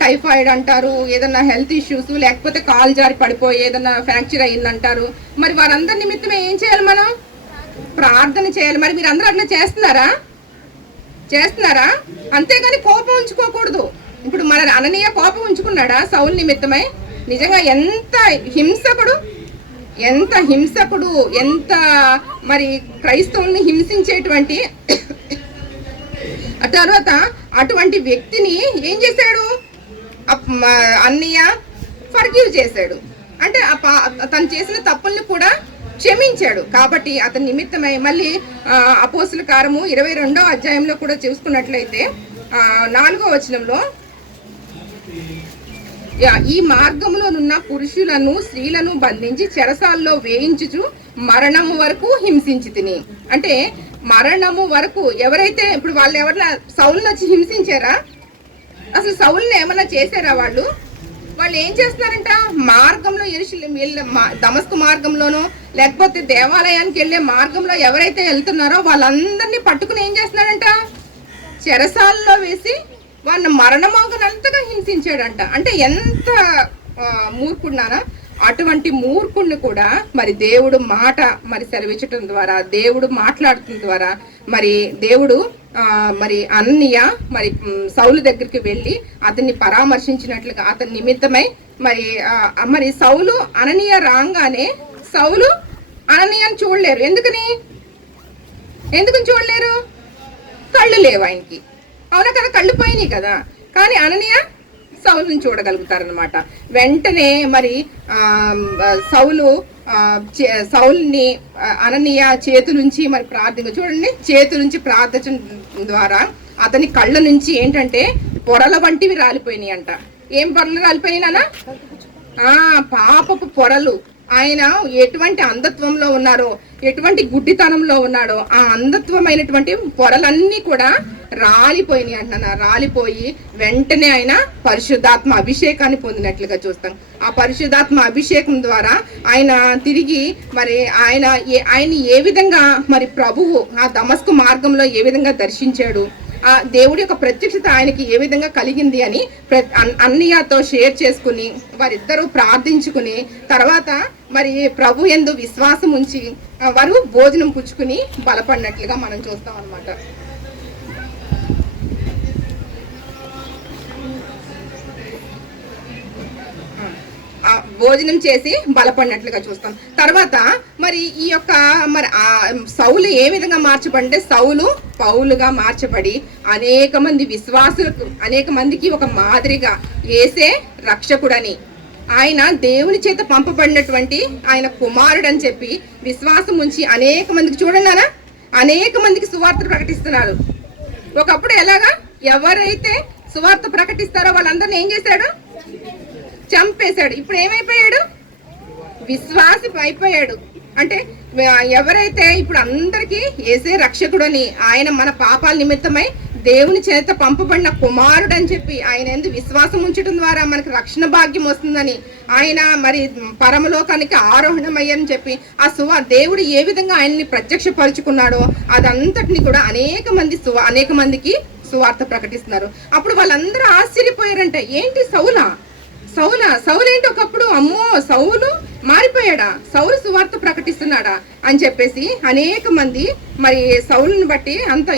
టైఫాయిడ్ అంటారు, ఏదన్నా హెల్త్ ఇష్యూస్, లేకపోతే కాలు జారి పడిపోయి ఏదన్నా ఫ్రాక్చర్ అయ్యిందంటారు. మరి వారందరి నిమిత్తమే ఏం చేయాలి? మనం ప్రార్థన చేయాలి. మరి మీరు అందరూ అట్లా చేస్తున్నారా? అంతేగాని కోపం ఉంచుకోకూడదు. ఇప్పుడు మన అననీయ కోపం ఉంచుకున్నాడా సౌలు నిమిత్తమై? నిజంగా ఎంత హింసకుడు, ఎంత మరి క్రైస్తవుల్ని హింసించేటువంటి తర్వాత అటువంటి వ్యక్తిని ఏం చేశాడు? అన్నయ్య ఫర్గివ్ చేశాడు. అంటే తను చేసిన తప్పుల్ని కూడా క్షమించాడు. కాబట్టి అతని నిమిత్తమై మళ్ళీ అపోస్తుల కార్యము 22వ అధ్యాయంలో కూడా చూసుకున్నట్లయితే 4వ వచనంలో, ఈ మార్గంలోనున్న పురుషులను స్త్రీలను బంధించి చెరసాల్లో వేయించుచు మరణము వరకు హింసించి తిని. అంటే మరణము వరకు ఎవరైతే, ఇప్పుడు వాళ్ళు ఎవరైనా సౌలుని వచ్చి హింసించారా? అసలు సౌలుని ఏమన్నా చేశారా? వాళ్ళు ఏం చేస్తున్నారంట? మార్గంలో దమస్కు మార్గంలోనో లేకపోతే దేవాలయానికి వెళ్ళే మార్గంలో ఎవరైతే వెళ్తున్నారో వాళ్ళందరినీ పట్టుకుని ఏం చేస్తున్నాడంట? చెరసాలలో వేసి వాళ్ళని మరణమోగనంతగా హింసించాడంట. అంటే ఎంత మూర్ఖుడున్నానా? అటువంటి మూర్ఖుడిని కూడా మరి దేవుడు మాట మరి సెలవించటం ద్వారా, దేవుడు మాట్లాడటం ద్వారా మరి దేవుడు మరి అననీయ మరి సౌలు దగ్గరికి వెళ్ళి అతన్ని పరామర్శించినట్లుగా అతని నిమిత్తమై మరి సౌలు అననీయ రాగానే సౌలు అననీయని చూడలేరు. ఎందుకని చూడలేరు? కళ్ళు లేవు ఆయనకి, అవునా కదా? కళ్ళు పోయినాయి కదా. కానీ అననీయ సౌలుని చూడగలుగుతారనమాట. వెంటనే మరి సౌలుని అననీయ చేతు నుంచి మరి చూడండి, చేతు నుంచి ప్రార్థన ద్వారా అతని కళ్ళ నుంచి ఏంటంటే పొరల వంటివి రాలిపోయినాయి అంట. ఏం పొరలు రాలిపోయినాయి నాన్న? పాపపు పొరలు. ఆయన ఎటువంటి అంధత్వంలో ఉన్నారో, ఎటువంటి గుడ్డితనంలో ఉన్నాడో ఆ అంధత్వమైనటువంటి పొరలన్నీ కూడా రాలిపోయినాయి అంటున్నా. రాలిపోయి వెంటనే ఆయన పరిశుద్ధాత్మ అభిషేకాన్ని పొందినట్లుగా చూస్తాం. ఆ పరిశుద్ధాత్మ అభిషేకం ద్వారా ఆయన తిరిగి మరి ఆయన ఏ విధంగా మరి ప్రభువు ఆ దమస్కు మార్గంలో ఏ విధంగా దర్శించాడు, ఆ దేవుడి యొక్క ప్రత్యక్షత ఆయనకి ఏ విధంగా కలిగింది అని అన్నయ్యతో షేర్ చేసుకుని వారిద్దరూ ప్రార్థించుకుని తర్వాత మరి ప్రభు యందు విశ్వాసం ఉంచి వారు భోజనం పుచ్చుకుని బలపడినట్లుగా మనం చూస్తాం అన్నమాట. భోజనం చేసి బలపడినట్లుగా చూస్తాం. తర్వాత మరి ఈ యొక్క మరి సౌలు ఏ విధంగా మార్చబడి, సౌలు పౌలుగా మార్చబడి అనేక మంది విశ్వాసులకు, అనేక మందికి ఒక మాదిరిగా యేసే రక్షకుడని, ఆయన దేవుని చేత పంపబడినటువంటి ఆయన కుమారుడు అని చెప్పి విశ్వాసం ఉంచి అనేక మందికి, చూడండి అనేక మందికి సువార్త ప్రకటిస్తున్నారు. ఒకప్పుడు ఎలాగా ఎవరైతే సువార్త ప్రకటిస్తారో వాళ్ళందరినీ ఏం చేశాడు? చంపేశాడు. ఇప్పుడు ఏమైపోయాడు? విశ్వాసి అయిపోయాడు. అంటే ఎవరైతే ఇప్పుడు అందరికీ యేసే రక్షకుడని, ఆయన మన పాపాల నిమిత్తమై దేవుని చేత పంపబడిన కుమారుడు అని చెప్పి ఆయన యందు విశ్వాసం ఉంచడం ద్వారా మనకు రక్షణ భాగ్యం వస్తుందని, ఆయన మరి పరమలోకానికి ఆరోహణమయ్యని చెప్పి దేవుడు ఏ విధంగా ఆయన్ని ప్రత్యక్షపరుచుకున్నాడో అదంతటిని కూడా అనేక మందికి సువార్త ప్రకటిస్తున్నారు. అప్పుడు వాళ్ళందరూ ఆశ్చర్యపోయారంట. ఏంటి సౌలు ఏంటి ఒకప్పుడు, అమ్మో సౌలు మారిపోయాడా, సౌలు సువార్త ప్రకటిస్తున్నాడా అని చెప్పేసి అనేక మంది మరి సౌలుని బట్టి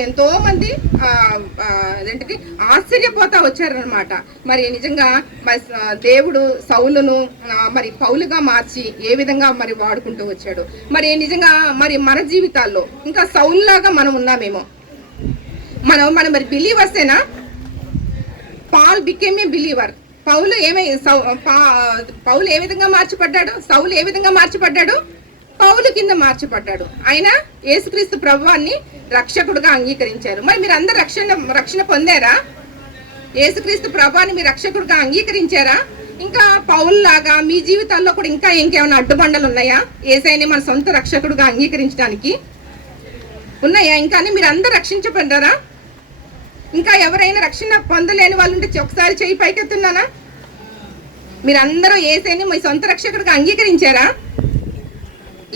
ఎంతో మంది అదేంటిది ఆశ్చర్యపోతా వచ్చారనమాట. మరి నిజంగా దేవుడు సౌలును మరి పౌలుగా మార్చి ఏ విధంగా మరి వాడుకుంటూ వచ్చాడు. మరి నిజంగా మరి మన జీవితాల్లో ఇంకా సౌలులాగా మనం ఉన్నామేమో. మనం మరి బిలీవర్సేనా? Paul became a believer. పౌలు ఏ విధంగా మార్చబడ్డాడు? సౌలు ఏ విధంగా మార్చబడ్డాడు? పౌలు కింద మార్చబడ్డాడు. ఆయన యేసుక్రీస్తు ప్రభువాన్ని రక్షకుడుగా అంగీకరించారు. మరి మీరు అందరు రక్షణ పొందారా? యేసుక్రీస్తు ప్రభువాన్ని మీరు రక్షకుడుగా అంగీకరించారా? ఇంకా పౌలు లాగా మీ జీవితాల్లో కూడా ఇంకా ఇంకేమైనా అడ్డుబండలు ఉన్నాయా యేసయ్యని మన సొంత రక్షకుడుగా అంగీకరించడానికి? ఉన్నాయా? ఇంకా మీరు అందరు రక్షించబడ్డారా? ఇంకా ఎవరైనా రక్షణ పొందలేని వాళ్ళు ఉంటే ఒకసారి చెయ్యి పైకెత్తున్నానా? మీరందరూ యేసయ్యని మీ సొంత రక్షకుడిగా అంగీకరించారా?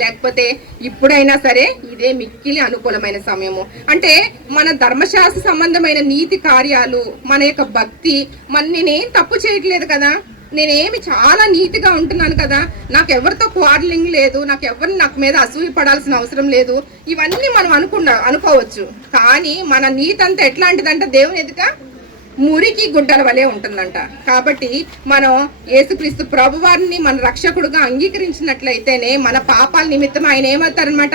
లేకపోతే ఇప్పుడైనా సరే ఇదే మిక్కిలి అనుకూలమైన సమయము. అంటే మన ధర్మశాస్త్ర సంబంధమైన నీతి కార్యాలు, మన యొక్క భక్తి, నేనేం తప్పు చేయట్లేదు కదా, నేనేమి చాలా నీతిగా ఉంటున్నాను కదా, నాకు ఎవరితో క్వార్లింగ్ లేదు, నాకు మీద అసూయ పడాల్సిన అవసరం లేదు, ఇవన్నీ మనం అనుకోవచ్చు. కానీ మన నీతి అంతా ఎట్లాంటిదంటే దేవుని ఎదుట మురికి గుడ్డల వలె ఉంటుందంట. కాబట్టి మనం యేసుక్రీస్తు ప్రభువారిని మన రక్షకుడుగా అంగీకరించినట్లయితేనే మన పాపాల నిమిత్తం ఆయన ఏమవుతారనమాట?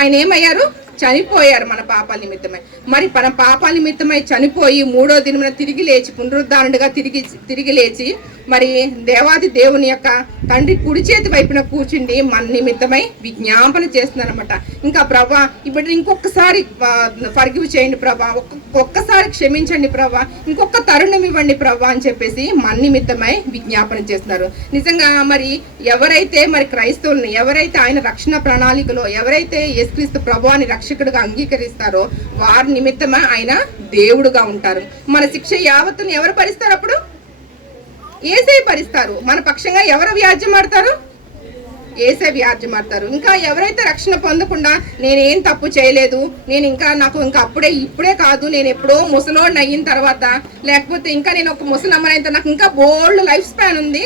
ఆయన ఏమయ్యారు? చనిపోయారు మన పాపాల నిమిత్తమై. మరి మన పాపాల నిమిత్తమై చనిపోయి 3వ దినమున తిరిగి లేచి పునరుద్ధారణుడిగా తిరిగి లేచి మరి దేవాది దేవుని యొక్క తండ్రి కుడి చేతి వైపున కూర్చుండి మన నిమిత్తమై విజ్ఞాపన చేస్తున్నారనమాట. ఇంకా ప్రభా ఇప్పుడు ఇంకొకసారి ఫర్గివ్ చేయండి ప్రభా, ఒక్కసారి క్షమించండి ప్రభా, ఇంకొక తరుణం ఇవ్వండి ప్రభా అని చెప్పేసి మన నిమిత్తమై విజ్ఞాపన చేస్తున్నారు. నిజంగా మరి ఎవరైతే మరి క్రైస్తవుల్ని, ఎవరైతే ఆయన రక్షణ ప్రణాళికలో ఎవరైతే యేసుక్రీస్తు ప్రభువాని రక్షకుడుగా అంగీకరిస్తారో వారి నిమిత్తమే ఆయన దేవుడుగా ఉంటారు. మన శిక్ష యావత్తును ఎవరు భరిస్తారు? అప్పుడు యేసే భరిస్తారు. మన పక్షంగా ఎవరు వ్యాజ్యమాడతారు? యేసే వ్యాజ్యమాడతారు. ఇంకా ఎవరైతే రక్షణ పొందకుండా నేనేం తప్పు చేయలేదు, నేను నాకు ఇప్పుడే కాదు, నేను ఎప్పుడో ముసలోడిని అయిన తర్వాత, లేకపోతే ఇంకా నేను ఒక ముసలమ్మని అయిన నాకు ఇంకా బోల్డ్ లైఫ్ స్పాన్ ఉంది,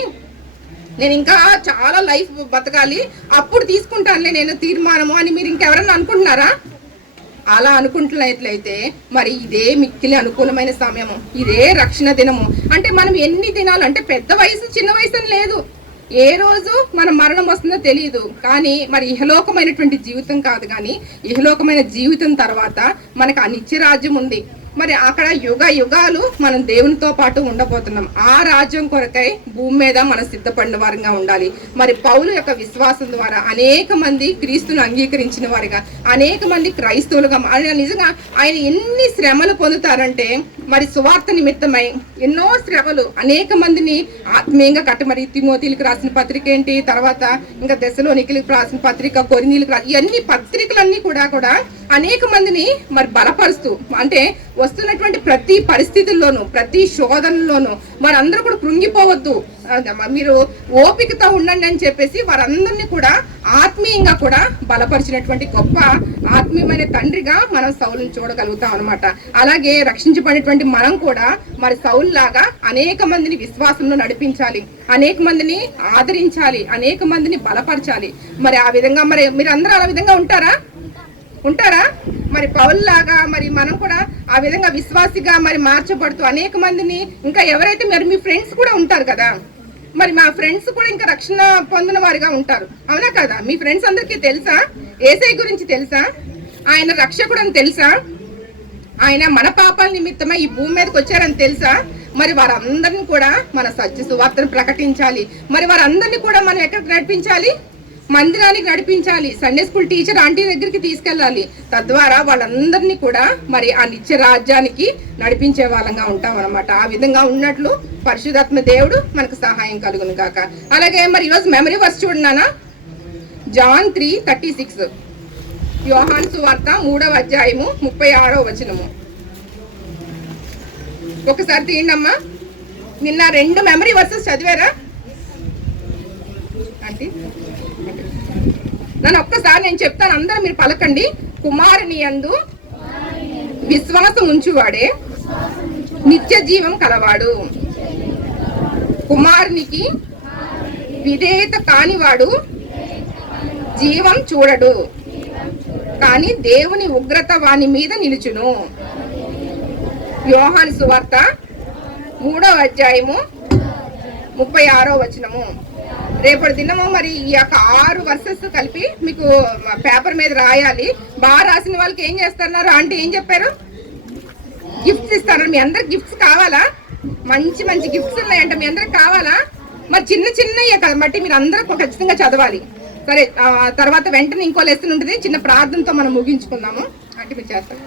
నేను ఇంకా చాలా లైఫ్ బతకాలి, అప్పుడు తీసుకుంటానులే నేను తీర్మానము అని మీరు ఇంకెవరన్నా అనుకుంటున్నారా? అలా అనుకుంటున్నట్లయితే మరి ఇదే మిక్కిలి అనుకూలమైన సమయము, ఇదే రక్షణ దినము. అంటే మనం ఎన్ని దినాలు అంటే పెద్ద వయసు చిన్న వయసు అని లేదు, ఏ రోజు మన మరణం వస్తుందో తెలియదు. కానీ మరి ఇహలోకమైనటువంటి జీవితం కాదు, కానీ ఇహలోకమైన జీవితం తర్వాత మనకు ఆ నిత్య రాజ్యం ఉంది. మరి అక్కడ యుగ యుగాలు మనం దేవునితో పాటు ఉండబోతున్నాం. ఆ రాజ్యం కొరకై భూమి మీద మనం సిద్ధపడిన వారిగా ఉండాలి. మరి పౌలు యొక్క విశ్వాసం ద్వారా అనేక మంది క్రీస్తును అంగీకరించిన వారిగా, అనేక మంది క్రైస్తవులుగా, నిజంగా ఆయన ఎన్ని శ్రమలు పొందుతారంటే మరి సువార్త నిమిత్తమై ఎన్నో శ్రమలు, అనేక మందిని ఆత్మీయంగా మరి తిమోతిలకు రాసిన పత్రిక ఏంటి, తర్వాత ఇంకా దెస్సలోనికీలకు రాసిన పత్రిక, కొరింథీయులకు ఇవన్నీ పత్రికలన్నీ కూడా అనేక మందిని మరి బలపరుస్తూ, అంటే వస్తున్నటువంటి ప్రతి పరిస్థితుల్లోనూ, ప్రతి శోధనలోనూ వారందరూ కూడా కృంగిపోవద్దు, మీరు ఓపికతో ఉండండి అని చెప్పేసి వారందరినీ కూడా ఆత్మీయంగా కూడా బలపరిచినటువంటి గొప్ప ఆత్మీయమైన తండ్రిగా మనం సౌలుని చూడగలుగుతాం అనమాట. అలాగే రక్షించబడినటువంటి మనం కూడా మరి సౌలు లాగా అనేక మందిని విశ్వాసంలో నడిపించాలి, అనేక మందిని ఆదరించాలి, అనేక మందిని బలపరచాలి. మరి ఆ విధంగా మరి మీరు అందరూ ఆ విధంగా ఉంటారా? మరి పౌలు లాగా మరి మనం కూడా ఆ విధంగా విశ్వాసిగా మరి మార్చబడుతూ అనేక మందిని, ఇంకా ఎవరైతే మరి మీ ఫ్రెండ్స్ కూడా ఉంటారు కదా, మరి మా ఫ్రెండ్స్ కూడా ఇంకా రక్షణ పొందిన వారిగా ఉంటారు, అవునా కదా? మీ ఫ్రెండ్స్ అందరికీ తెలుసా? యేసయ్య గురించి తెలుసా? ఆయన రక్షకుడు అని తెలుసా? ఆయన మన పాపాల నిమిత్తమై ఈ భూమి మీదకి వచ్చారని తెలుసా? మరి వారందరినీ కూడా మన సత్య సువార్తను ప్రకటించాలి. మరి వారందరినీ కూడా మనం ఎక్కడికి నడిపించాలి? మందిరానికి నడిపించాలి. సండే స్కూల్ టీచర్ ఆంటీ దగ్గరికి తీసుకెళ్ళాలి. తద్వారా వాళ్ళందరినీ కూడా మరి ఆ నిత్య రాజ్యానికి నడిపించే వాళ్ళంగా ఉంటాం అనమాట. ఆ విధంగా ఉన్నట్లు పరిశుద్ధాత్మ దేవుడు మనకు సహాయం కలుగును గాక. అలాగే మరి ఈరోజు మెమరీ వర్స్ చూడన్నానా, జాన్ 3:36, యోహాను సువార్త 3వ అధ్యాయము 36వ వచనము. ఒకసారి తీయండమ్మా. నిన్న 2 మెమరీ వర్సెస్ చదివారా ఆంటీ? నన్ను ఒక్కసారి నేను చెప్తాను, అందరూ మీరు పలకండి. కుమారుని యందు విశ్వాసం ఉంచువాడే నిత్య జీవం కలవాడు, కుమారునికి విధేయత కానివాడు జీవం చూడడు, కానీ దేవుని ఉగ్రత వాని మీద నిలుచును. యోహాను సువార్త 3వ అధ్యాయము 36వ వచనము. రేపటి దినము మరి ఈ యొక్క 6 వర్సెస్ కలిపి మీకు పేపర్ మీద రాయాలి. బాగా రాసిన వాళ్ళకి ఏం చేస్తున్నారు అంటే ఏం చెప్పారు? గిఫ్ట్స్ ఇస్తున్నారు. మీ అందరికి గిఫ్ట్స్ కావాలా? మంచి మంచి గిఫ్ట్స్ ఉన్నాయంట, మీ అందరికి కావాలా? మరి చిన్న చిన్నయ్యే కదా బట్టి మీరు అందరూ ఖచ్చితంగా చదవాలి. సరే, తర్వాత వెంటనే ఇంకో లెసన్ ఉంటుంది. చిన్న ప్రార్థనతో మనం ముగించుకుందాము. అంటే మీరు చేస్తారు.